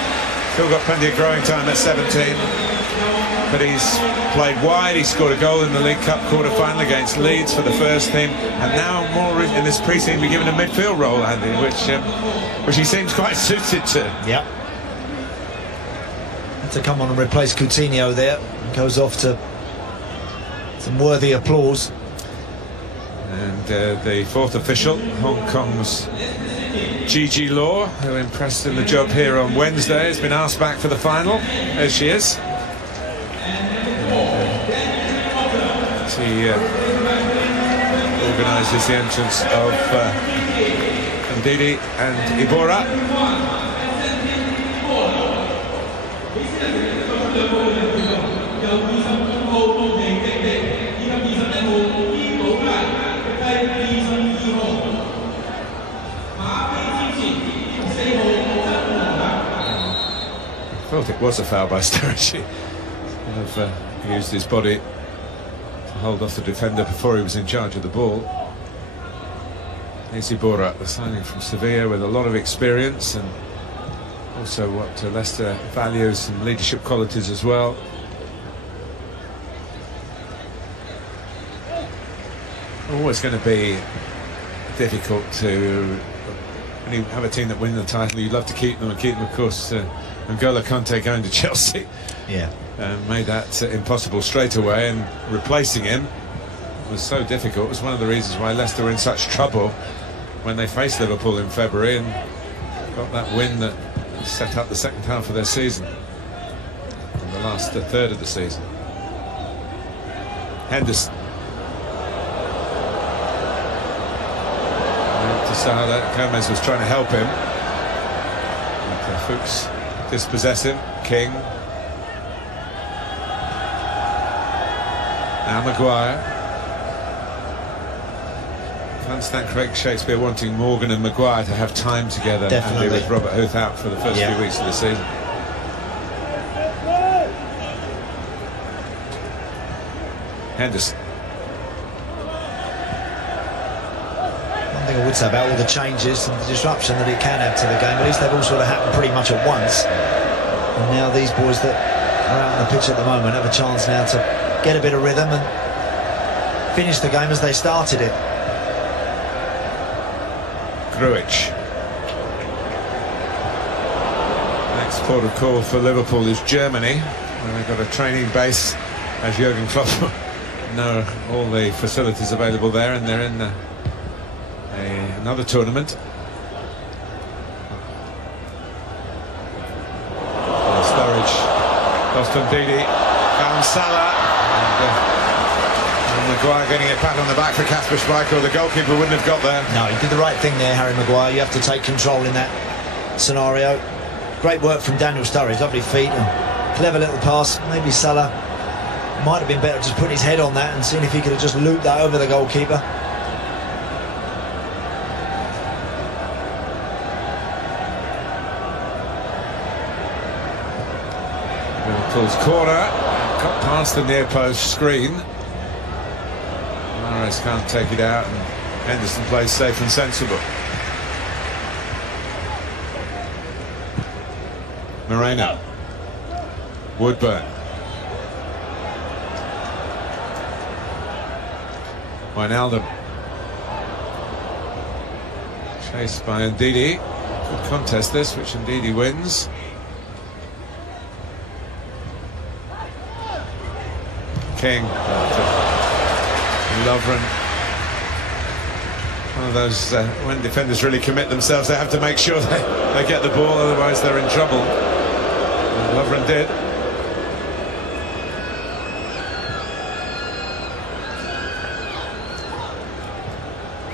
still got plenty of growing time at 17, but he's played wide. He scored a goal in the League Cup quarter-final against Leeds for the first team, and now more in this pre-season be given a midfield role, Andy, which he seems quite suited to. Yep. To come on and replace Coutinho there, goes off to some worthy applause. And the fourth official, Hong Kong's Gigi Law, who impressed in the job here on Wednesday, has been asked back for the final. There she is. She organises the entrance of Ndidi and Ibora. thought it was a foul by Sturridge. He used his body to hold off the defender before he was in charge of the ball. Bora, the signing from Sevilla with a lot of experience, and also what Leicester values, some leadership qualities as well. Always going to be difficult to, when you have a team that win the title, you'd love to keep them, and keep them, of course. N'Golo Kante going to Chelsea, made that impossible straight away, and replacing him was so difficult. It was one of the reasons why Leicester were in such trouble when they faced Liverpool in February and got that win that set up the second half of their season, and the last third of the season. Henderson. Gomez was trying to help him. And, Fuchs dispossess him. King. Now Maguire. I understand Craig Shakespeare wanting Morgan and Maguire to have time together. Definitely. And with Robert Huth out for the first few weeks of the season. Henderson. One thing I would say about all the changes and the disruption that it can have to the game, at least they've all sort of happened pretty much at once. And now these boys that are out on the pitch at the moment have a chance now to get a bit of rhythm and finish the game as they started it. Grujic. Next port of call for Liverpool is Germany, where they've got a training base, as Jurgen Klopp know all the facilities available there, and they're in another tournament. Sturridge lost on Didi, found Salah, and Maguire getting it pat on the back for Kasper Schmeichel. The goalkeeper wouldn't have got there. No, he did the right thing there, Harry Maguire. You have to take control in that scenario. Great work from Daniel Sturridge, lovely feet and clever little pass. Maybe Salah might have been better just putting his head on that and seeing if he could have just looped that over the goalkeeper. Liverpool's corner, got past the near post screen. Mahrez can't take it out, and Henderson plays safe and sensible. Moreno. Woodburn. Wijnaldum. Chased by Ndidi. Good contest this, which Ndidi wins. King. Lovren. One of those, when defenders really commit themselves, they have to make sure they get the ball, otherwise they're in trouble. And Lovren did.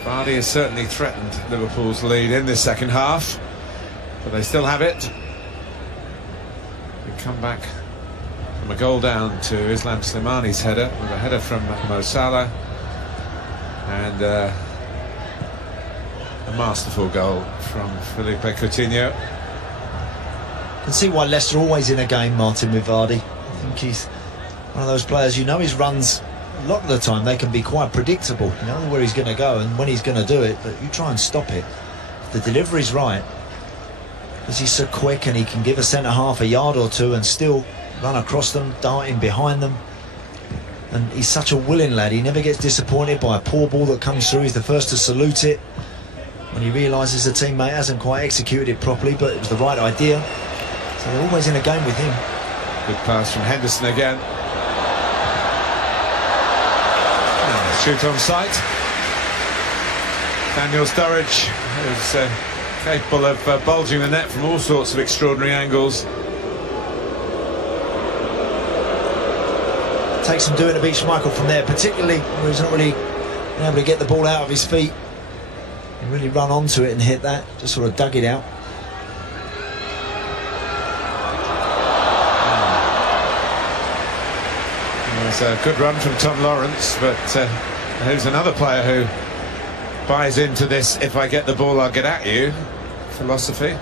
Vardy has certainly threatened Liverpool's lead in this second half, but they still have it. They come back from a goal down to Islam Slimani's header, with a header from Mo Salah, and a masterful goal from Felipe Coutinho. You can see why Leicester are always in a game, Martin, with Vardy. I think he's one of those players, you know, his runs a lot of the time they can be quite predictable. You know where he's going to go and when he's going to do it, but you try and stop it. If the delivery's right, because he's so quick and he can give a centre-half a yard or two and still run across them, darting behind them. And he's such a willing lad. He never gets disappointed by a poor ball that comes through. He's the first to salute it when he realises a teammate hasn't quite executed it properly, but it was the right idea. So they're always in a game with him. Good pass from Henderson again. And shoot on sight. Daniel Sturridge, who's capable of bulging the net from all sorts of extraordinary angles. Takes some doing to beat Schmeichel from there, particularly where he's not really been able to get the ball out of his feet. He really run onto it and hit that, just sort of dug it out. It was a good run from Tom Lawrence, but who's another player who buys into this "if I get the ball I'll get at you" philosophy.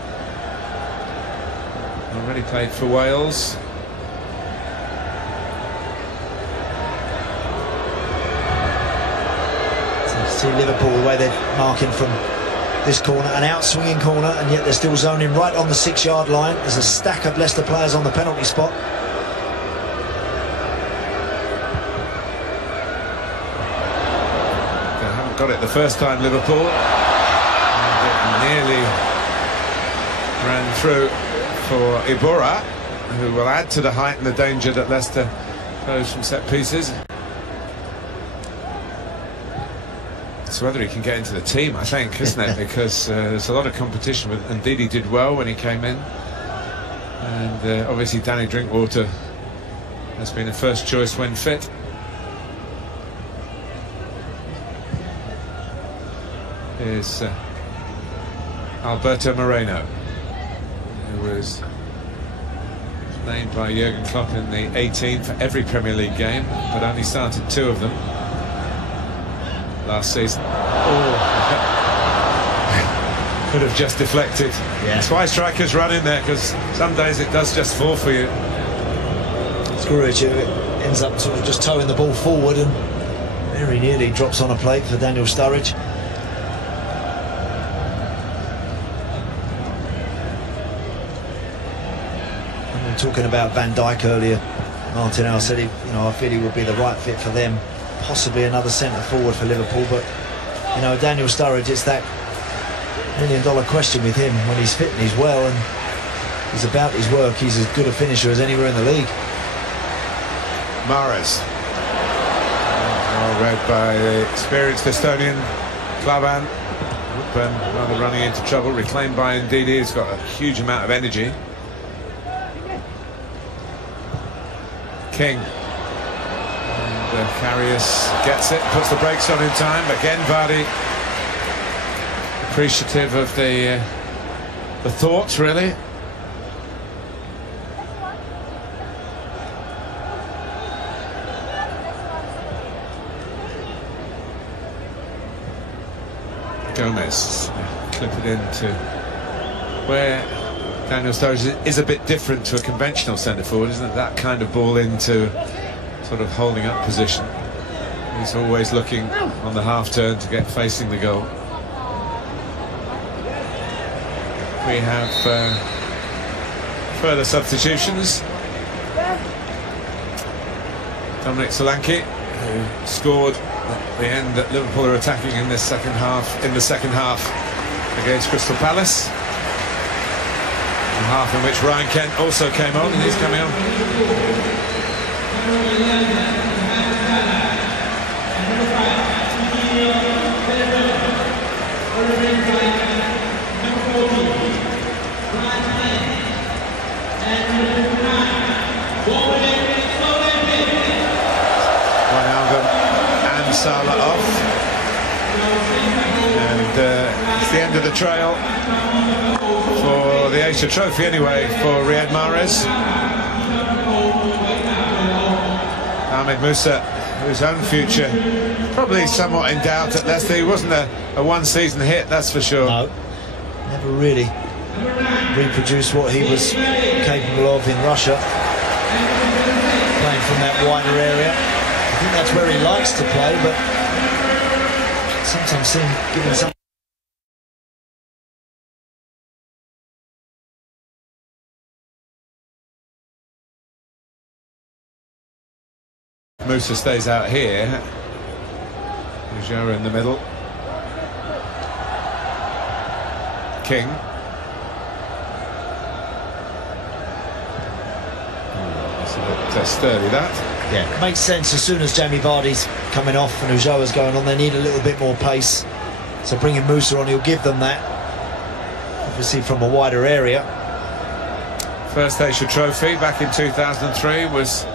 already played for Wales. So see Liverpool, the way they're marking from this corner, an out-swinging corner, and yet they're still zoning right on the 6-yard line. There's a stack of Leicester players on the penalty spot. They haven't got it the first time, Liverpool. And it nearly ran through for Ibura, who will add to the height and the danger that Leicester pose from set pieces. It's whether he can get into the team, I think, isn't it? Because there's a lot of competition with, and Didi did well when he came in. And obviously Danny Drinkwater has been a first choice when fit. Here's Alberto Moreno, who was named by Jurgen Klopp in the 18 for every Premier League game, but only started 2 of them last season. Could have just deflected. Yeah. That's why strikers run in there, because some days it does just fall for you. Sturridge ends up sort of just towing the ball forward and very nearly drops on a plate for Daniel Sturridge. And we were talking about Van Dijk earlier. Martinelli said, I feel he would be the right fit for them. Possibly another centre forward for Liverpool, but Daniel Sturridge, it's that $1 million question with him. When he's fit and he's well and he's about his work, he's as good a finisher as anywhere in the league. Mahrez, well read by the experienced Estonian Klavan, rather running into trouble, reclaimed by Ndidi. He's got a huge amount of energy. King. Karius gets it, puts the brakes on in time. Again, Vardy appreciative of the thoughts, really. Gomez clip it into where Daniel Sturridge is a bit different to a conventional centre forward, isn't it? That kind of ball into sort of holding up position. He's always looking on the half turn to get facing the goal. We have further substitutions. Dominic Solanke, who scored at the end that Liverpool are attacking in this second half. In the second half against Crystal Palace, a half in which Ryan Kent also came on, and he's coming on. Wijnaldum and Salah off, and it's the end of the trail for the PLAsia trophy anyway for Riyad Mahrez. Ahmed Musa, whose own future probably somewhat in doubt at Leicester. He wasn't a one-season hit, that's for sure. No, never really reproduced what he was capable of in Russia, playing from that wider area. I think that's where he likes to play, but sometimes given some. Musa stays out here. Ujara in the middle. King. It's a bit sturdy, that. Yeah, makes sense. As soon as Jamie Vardy's coming off and Ujara's going on, they need a little bit more pace. So bringing Musa on, he'll give them that. Obviously from a wider area. First PLAsia trophy back in 2003 was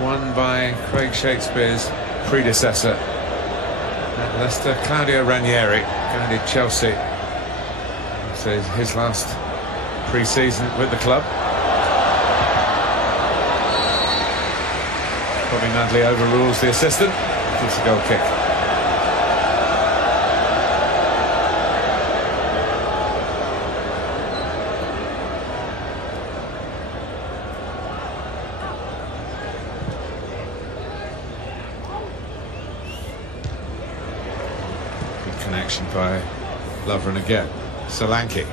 won by Craig Shakespeare's predecessor at Leicester, Claudio Ranieri, guided Chelsea. So his last pre-season with the club. Bobby Nudley overrules the assistant, gives a goal kick. deflection by Lovren again. Solanke.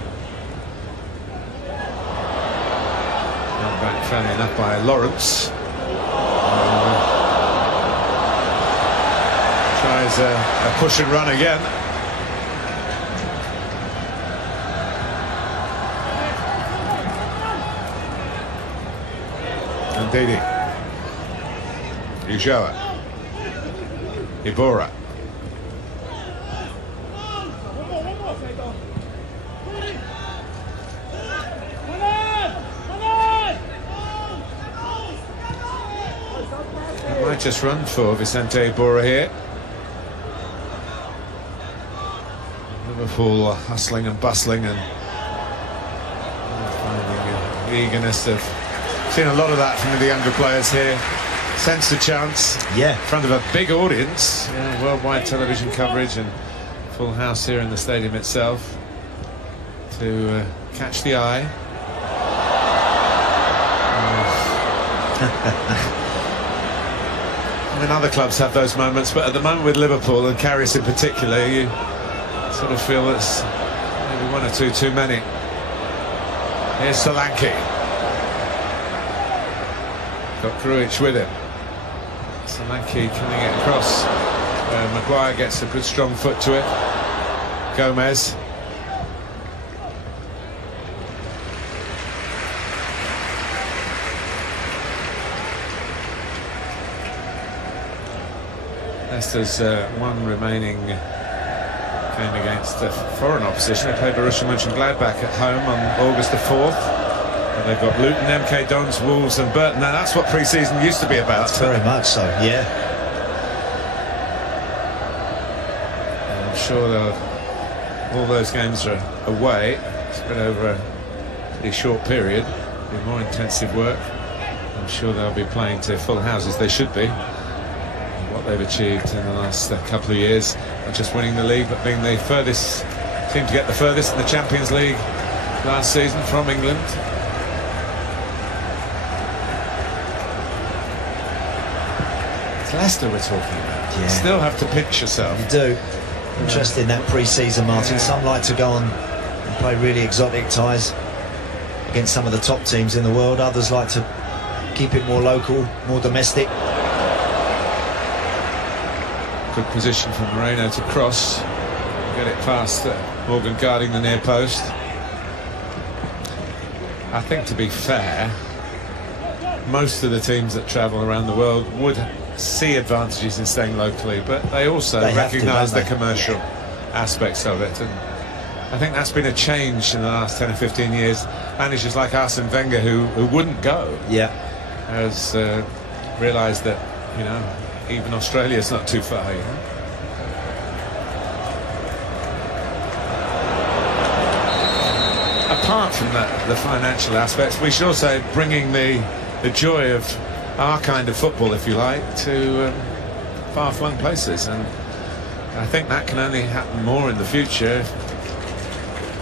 Held back fairly enough by Lawrence. Tries a push and run again. And Didi. Ulloa. Iborra. Might just run for Vicente Iborra here. Liverpool hustling and bustling and finding the eagerness of. Seen a lot of that from the younger players here. Sensed a chance. Yeah. In front of a big audience. Yeah, worldwide television coverage and full house here in the stadium itself to catch the eye. I mean, other clubs have those moments, but at the moment with Liverpool and Karius in particular, you sort of feel it's maybe one or two too many. Here's Solanke. Got Grujic with him. Solanke coming it across. Maguire gets a good strong foot to it. Gomez. Leicester's one remaining game against foreign opposition. They play Borussia Mönchengladbach at home on August the 4th. And they've got Luton, MK Dons, Wolves and Burton. Now that's what pre-season used to be about. Very much so, yeah. And I'm sure all those games are away, spread over a pretty short period. Be more intensive work. I'm sure they'll be playing to full houses. They should be. What they've achieved in the last couple of years, not just winning the league but being the furthest team to get the furthest in the Champions League last season from England. It's Leicester we're talking about. Yeah. You still have to pinch yourself. You do. Interesting that pre-season, Martin. Yeah. Some like to go on and play really exotic ties against some of the top teams in the world. Others like to keep it more local, more domestic. Good position from Moreno to cross. Get it past Morgan guarding the near post. I think, to be fair, most of the teams that travel around the world would see advantages in staying locally, but they also recognise the commercial aspects of it. And I think that's been a change in the last 10 or 15 years. Managers like Arsene Wenger, who wouldn't go, has realised that, you know, even Australia's not too far, you know. Apart from the financial aspects, we should also bringing the joy of our kind of football, if you like, to far-flung places, and I think that can only happen more in the future.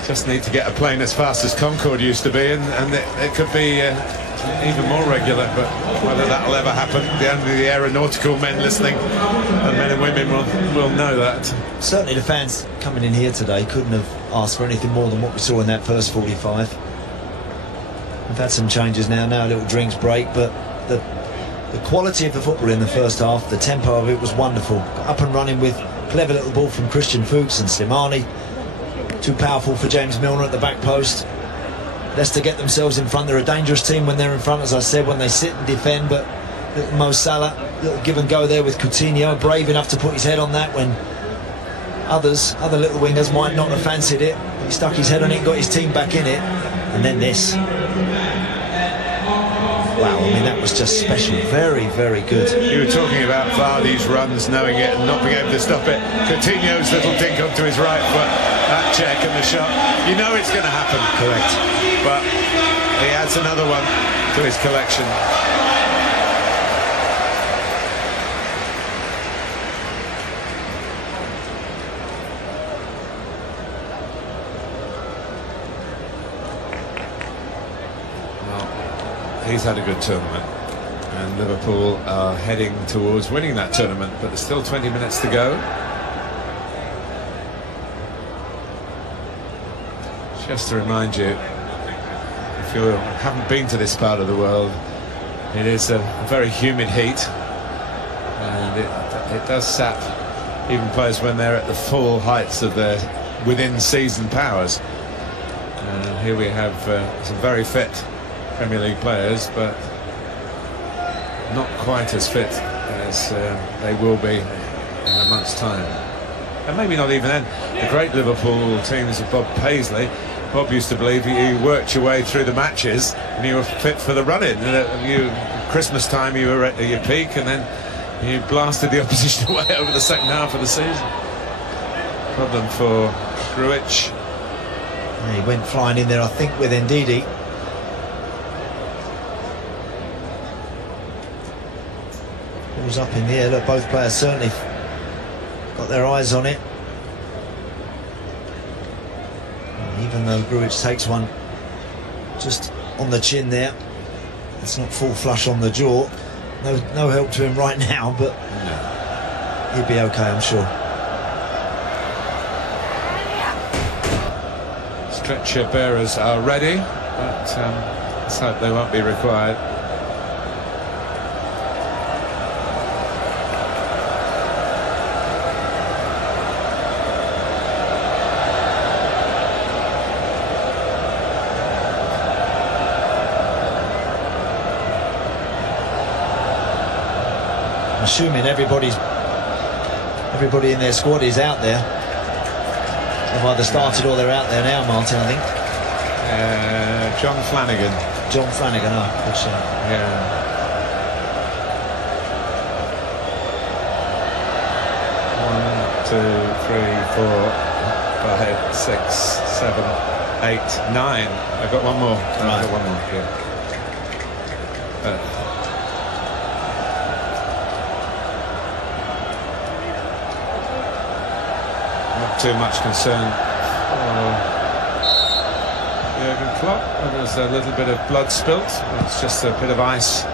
Just need to get a plane as fast as Concorde used to be, and it could be even more regular, but whether that'll ever happen, only the aeronautical men listening, and men and women will know that. Certainly the fans coming in here today couldn't have asked for anything more than what we saw in that first 45. We've had some changes now a little drinks break, but the quality of the football in the first half, the tempo of it was wonderful. Up and running with clever little ball from Christian Fuchs and Slimani. Too powerful for James Milner at the back post. Leicester get themselves in front. They're a dangerous team when they're in front, as I said, when they sit and defend, but little Mo Salah, little give and go there with Coutinho, brave enough to put his head on that when other little wingers might not have fancied it. He stuck his head on it, got his team back in it, and then this. Wow, I mean, that was just special. Very, very good. You were talking about Vardy's runs, knowing it and not being able to stop it. Coutinho's little dink onto his right foot, that check and the shot. You know it's going to happen. Correct. But he adds another one to his collection. He's had a good tournament, and Liverpool are heading towards winning that tournament, but there's still 20 minutes to go. Just to remind you, if you haven't been to this part of the world, it is a very humid heat, and it does sap even players when they're at the full heights of their within-season powers. Here we have some very fit Premier League players, but not quite as fit as they will be in a month's time. And maybe not even then. The great Liverpool teams of Bob Paisley. Bob used to believe you worked your way through the matches and you were fit for the run-in. Christmas time you were at your peak, and then you blasted the opposition away over the second half of the season. Problem for Grujic. He went flying in there, I think, with Ndidi. Ball's up in the air. Look, both players certainly got their eyes on it. Even though Grujic takes one just on the chin there, it's not full flush on the jaw. No help to him right now, but he'll be okay, I'm sure. Stretcher bearers are ready, but let's hope they won't be required. Assuming everybody in their squad is out there. They've either started or they're out there now, Martin, I think. John Flanagan. John Flanagan, good shout. Yeah. 1, 2, 3, 4, 5, 6, 7, 8, 9. I've got one more. I've got one more. Yeah. Too much concern for Jurgen Klopp. There's a little bit of blood spilt. It's just a bit of ice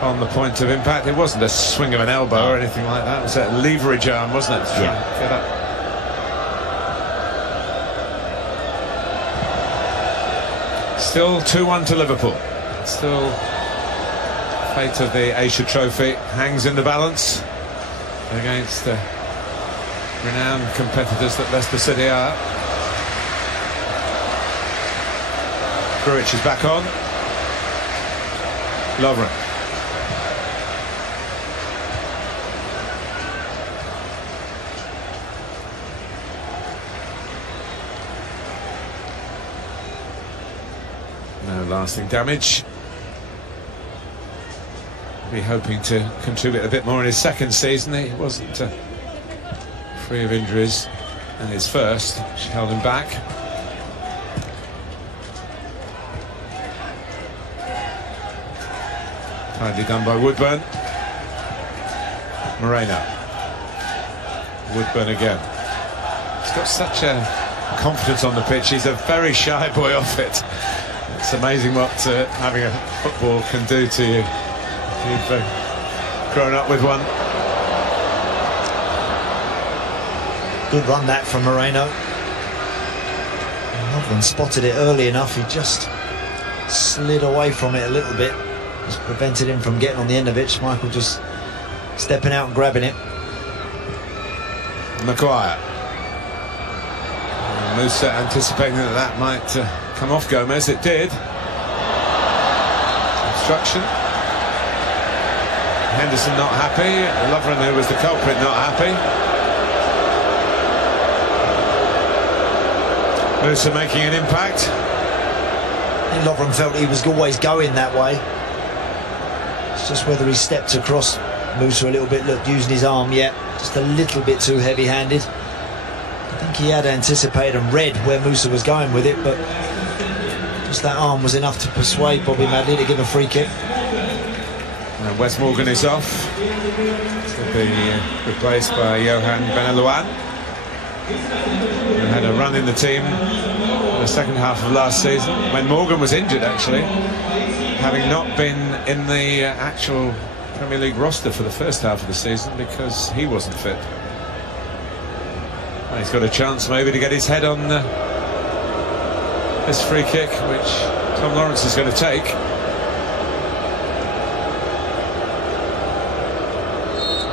on the point of impact. It wasn't a swing of an elbow or anything like that. It was a leverage arm, wasn't it? Yeah. Get up. Still 2-1 to Liverpool. Still, fate of the PLAsia trophy hangs in the balance against renowned competitors that Leicester City are. Grujic is back on. Lovren. No lasting damage. Be hoping to contribute a bit more in his second season. He wasn't free of injuries, and his first, which held him back. Kindly done by Woodburn. Moreno. Woodburn again. He's got such a confidence on the pitch. He's a very shy boy off it. It's amazing what having a football can do to you. You've grown up with one. Good run that from Moreno. Lovren spotted it early enough. He just slid away from it a little bit. Just prevented him from getting on the end of it. Schmeichel just stepping out and grabbing it. Maguire. Musa anticipating that might come off Gomez. It did. Obstruction. Henderson not happy. Lovren, who was the culprit, not happy. Musa making an impact. And Lovren felt he was always going that way. It's just whether he stepped across Musa a little bit. Look, using his arm, just a little bit too heavy-handed. I think he had anticipated and read where Musa was going with it, but just that arm was enough to persuade Bobby Madley to give a free kick. And Wes Morgan is off to be replaced by Johan Benelouan, who had a run in the team in the second half of last season, when Morgan was injured, actually, having not been in the actual Premier League roster for the first half of the season because he wasn't fit. And he's got a chance maybe to get his head on this free kick, which Tom Lawrence is going to take.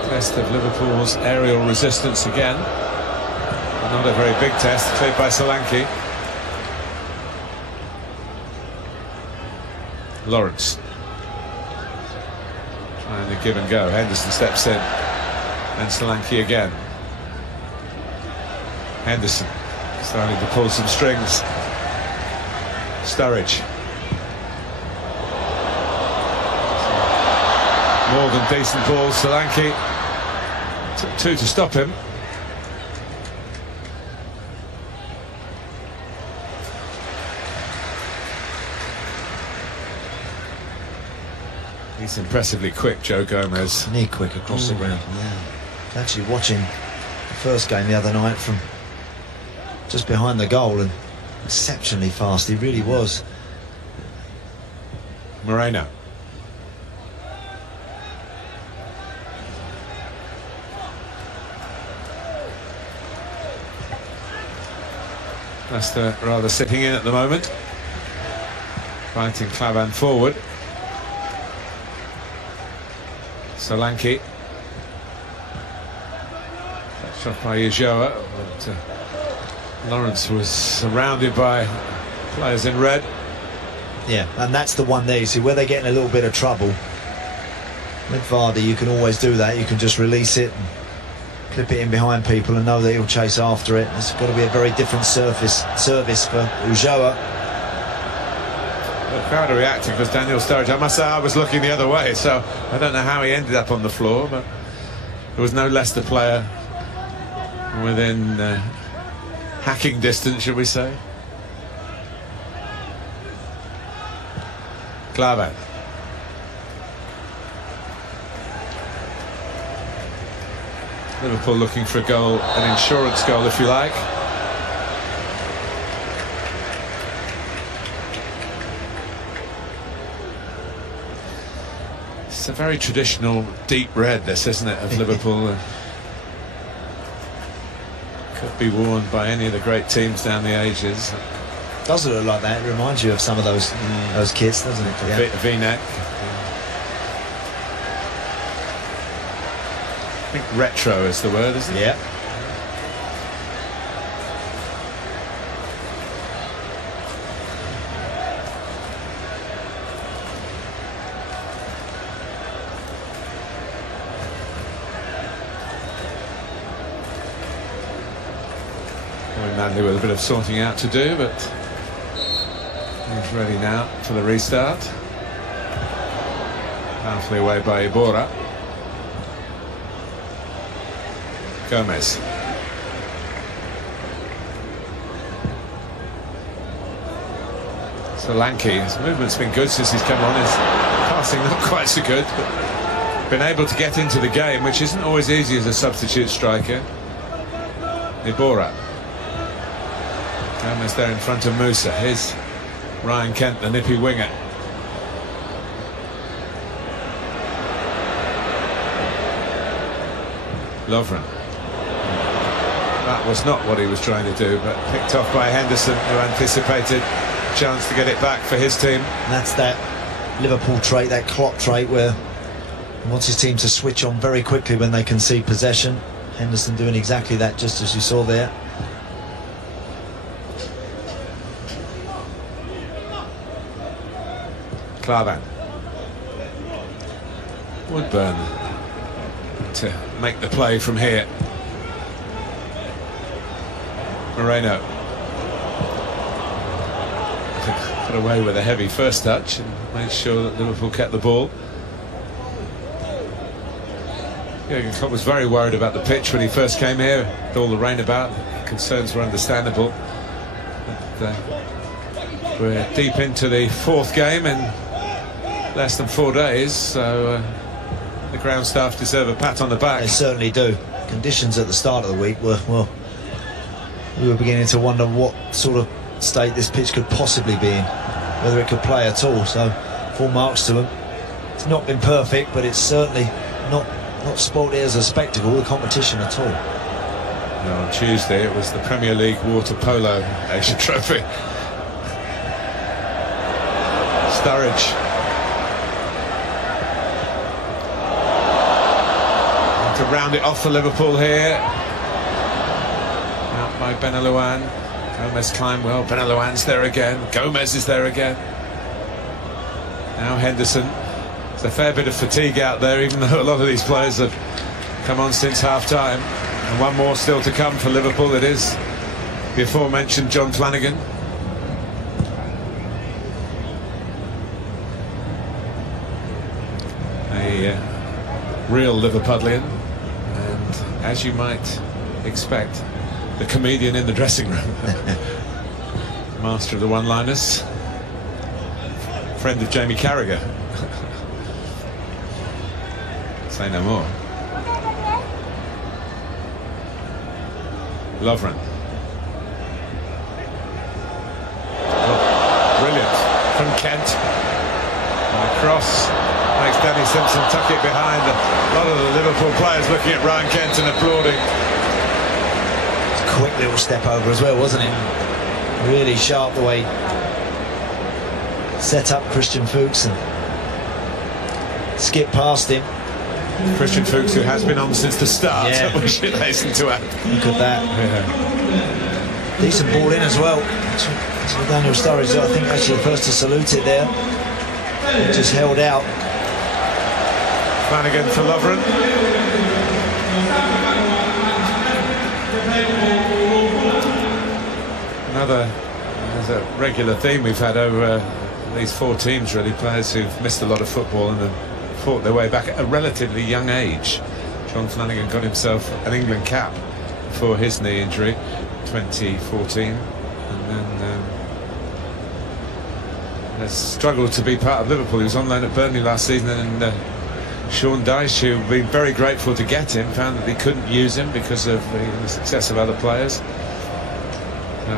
Test of Liverpool's aerial resistance again. Not a very big test, cleared by Solanke. Lawrence trying to give and go. Henderson steps in, and Solanke again. Henderson starting to pull some strings. Sturridge. More than decent ball. Solanke took two to stop him. He's impressively quick, Joe Gomez. Near quick across the ground. Yeah. Actually watching the first game the other night from just behind the goal, and exceptionally fast. He really was. Moreno. Leicester rather sitting in at the moment. Fighting PLAsia forward. Solanke. Shot by Ulloa, but Lawrence was surrounded by players in red. Yeah, and that's the one there. You see, where they're getting a little bit of trouble. With Vardy, you can always do that. You can just release it and clip it in behind people and know that he'll chase after it. It's got to be a very different service for Ulloa. The crowd are reacting because Daniel Sturridge, I must say I was looking the other way, so I don't know how he ended up on the floor, but there was no Leicester player within hacking distance, should we say. PLAsia. Liverpool looking for a goal, an insurance goal if you like. It's a very traditional deep red, this, isn't it, of Liverpool. Could be worn by any of the great teams down the ages. Doesn't look like that. It reminds you of some of those kits, doesn't it? Yeah. V-neck. I think retro is the word, isn't it? Yeah. Manley with a bit of sorting out to do, but he's ready now for the restart. Powerfully away by Iborra. Gomez. Solanke, his movement's been good since he's come on. His passing not quite so good, but been able to get into the game, which isn't always easy as a substitute striker. Iborra. Gomez there in front of Musa. Here's Ryan Kent, the nippy winger. Lovren. That was not what he was trying to do, but picked off by Henderson, who anticipated a chance to get it back for his team. And that's that Liverpool trait, that Klopp trait, where he wants his team to switch on very quickly when they concede possession. Henderson doing exactly that, just as you saw there. PLAsia. Woodburn to make the play from here. Moreno. Got away with a heavy first touch and made sure that Liverpool kept the ball. Jurgen Klopp was very worried about the pitch when he first came here. With all the rain about, concerns were understandable. But, we're deep into the fourth game in less than 4 days, so the ground staff deserve a pat on the back. They certainly do. Conditions at the start of the week were, well, we were beginning to wonder what sort of state this pitch could possibly be in, whether it could play at all. So full marks to them. It's not been perfect, but it's certainly not spoiled it as a spectacle, the competition at all. No, on Tuesday it was the Premier League Water Polo Asia Trophy. Sturridge. To round it off for Liverpool here. Out by Benalouan. Gomez climbed well. Benalouan's there again. Gomez is there again. Now Henderson. There's a fair bit of fatigue out there, even though a lot of these players have come on since half-time. And one more still to come for Liverpool. It is the aforementioned John Flanagan. A real Liverpudlian. And as you might expect, the comedian in the dressing room. Master of the one-liners. Friend of Jamie Carragher. Say no more. Lovren. Oh, brilliant from Kent. And the cross makes Danny Simpson tuck it behind. A lot of the Liverpool players looking at Ryan Kent and applauding. Quick little step over as well, wasn't it? Really sharp the way set up Christian Fuchs and skip past him. Christian Fuchs, who has been on since the start, yeah. We should hasten to add. Look at that. Yeah. Decent ball in as well. So Daniel Sturridge, I think, actually the first to salute it there. It just held out. Flanagan for Lovren. There's a regular theme we've had over these four teams, really. Players who've missed a lot of football and have fought their way back at a relatively young age. John Flanagan got himself an England cap for his knee injury, 2014, and then has struggled to be part of Liverpool. He was on loan at Burnley last season, and Sean Dyche, who'd been very grateful to get him, found that he couldn't use him because of the success of other players.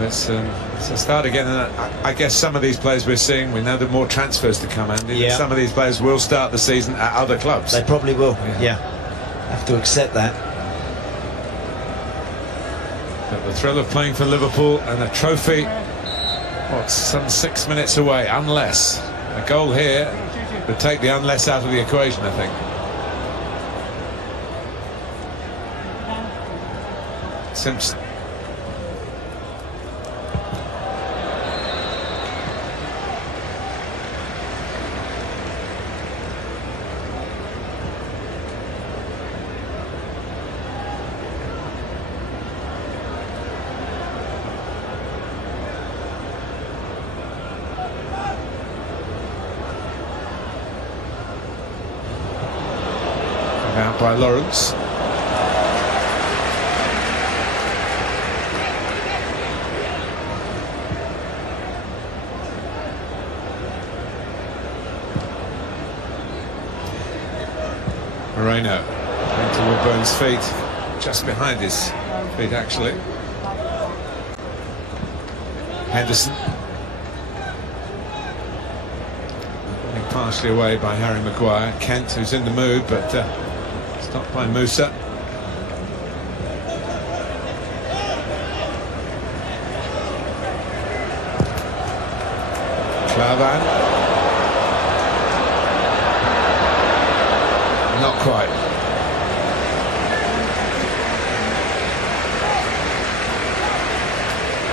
So it's a start again, and I guess some of these players we're seeing, we know there are more transfers to come, and yeah. Some of these players will start the season at other clubs. They probably will, yeah. Have to accept that. But the thrill of playing for Liverpool and a trophy, what's some 6 minutes away, unless a goal here would take the unless out of the equation, I think. Simpson. Out by Lawrence. Moreno into Woodburn's feet, just behind his feet actually. Henderson. Partially away by Harry Maguire. Kent, who's in the mood, but stopped by Musa. Klavan. Not quite.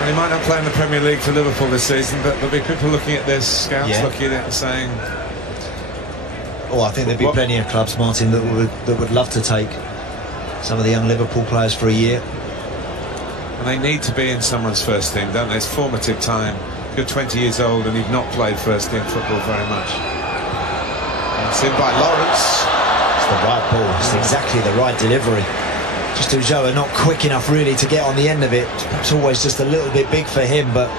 And he might not play in the Premier League for Liverpool this season, but there'll be people looking at this, scouts looking at it and saying... Oh, I think there'd be plenty of clubs, Martin, that would love to take some of the young Liverpool players for a year. And they need to be in someone's first team, don't they? It's formative time. If you're 20 years old and you've not played first team football very much. And it's in by Lawrence. It's the right ball. It's exactly the right delivery. Just Ulloa not quick enough really to get on the end of it. It's always just a little bit big for him, but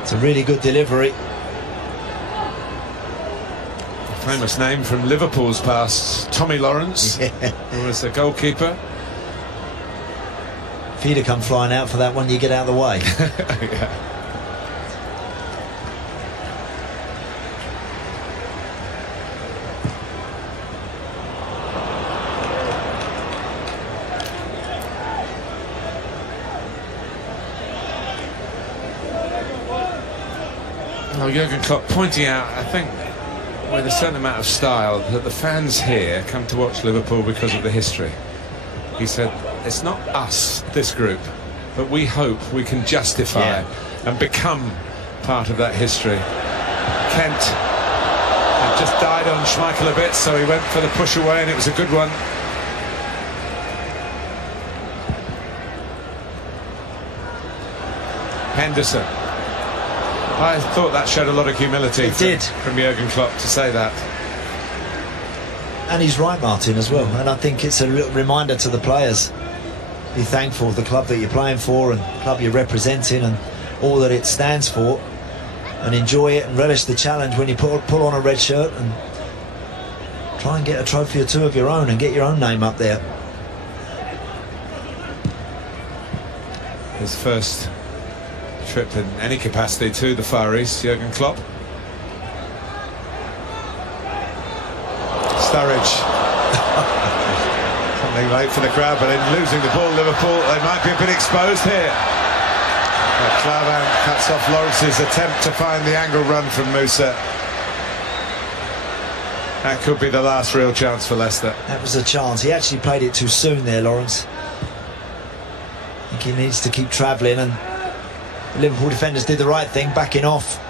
it's a really good delivery. Famous name from Liverpool's past, Tommy Lawrence, who was a goalkeeper. If he'd have come flying out for that one, you get out of the way. Yeah. Oh, Jurgen Klopp pointing out, I think, with a certain amount of style, that the fans here come to watch Liverpool because of the history. He said, it's not us, this group, but we hope we can justify and become part of that history. Kent had just died on Schmeichel a bit, so he went for the push away, and it was a good one. Henderson. I thought that showed a lot of humility from Jurgen Klopp to say that. And he's right, Martin, as well. And I think it's a little reminder to the players. Be thankful for the club that you're playing for and the club you're representing and all that it stands for. And enjoy it and relish the challenge when you pull on a red shirt and try and get a trophy or two of your own and get your own name up there. His first trip in any capacity to the Far East, Jurgen Klopp. Sturridge. Something late for the crowd, but in losing the ball, Liverpool, they might be a bit exposed here. Klavan cuts off Lawrence's attempt to find the angle run from Musa. That could be the last real chance for Leicester. That was a chance. He actually played it too soon there, Lawrence. I think he needs to keep travelling, and the Liverpool defenders did the right thing, backing off.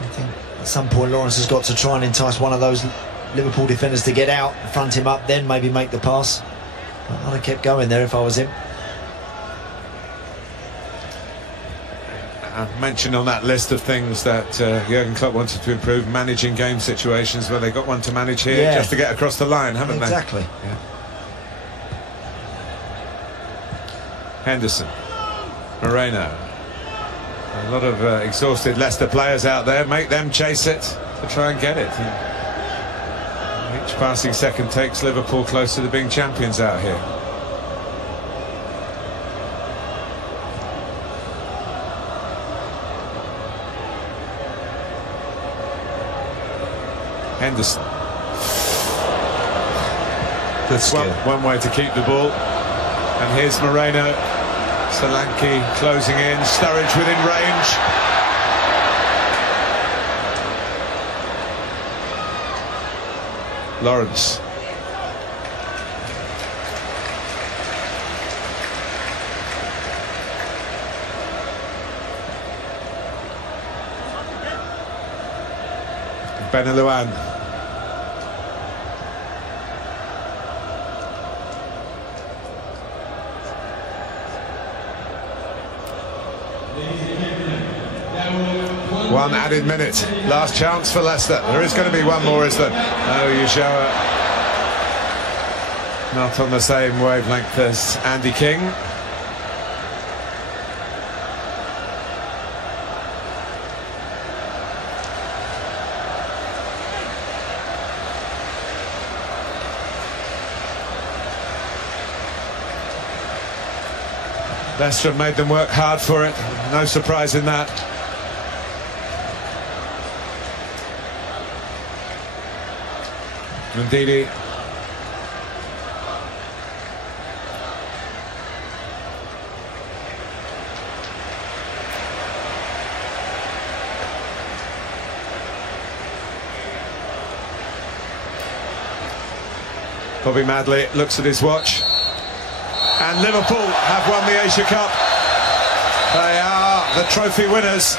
I think at some point Lawrence has got to try and entice one of those Liverpool defenders to get out, front him up, then maybe make the pass. I'd have kept going there if I was him. I mentioned on that list of things that Jurgen Klopp wanted to improve, managing game situations. Well, they got one to manage here just to get across the line, haven't they? Exactly. Yeah. Henderson. Moreno. A lot of exhausted Leicester players out there. Make them chase it to try and get it. And each passing second takes Liverpool closer to being champions out here. Henderson. That's one way to keep the ball. And here's Moreno. Solanke closing in. Sturridge within range. Lawrence. Benalouan. One added minute. Last chance for Leicester. There is going to be one more, is there? No, Yushawa not on the same wavelength as Andy King. Leicester have made them work hard for it. No surprise in that. Ndidi. Bobby Madley looks at his watch. And Liverpool have won the Asia Cup. They are the trophy winners.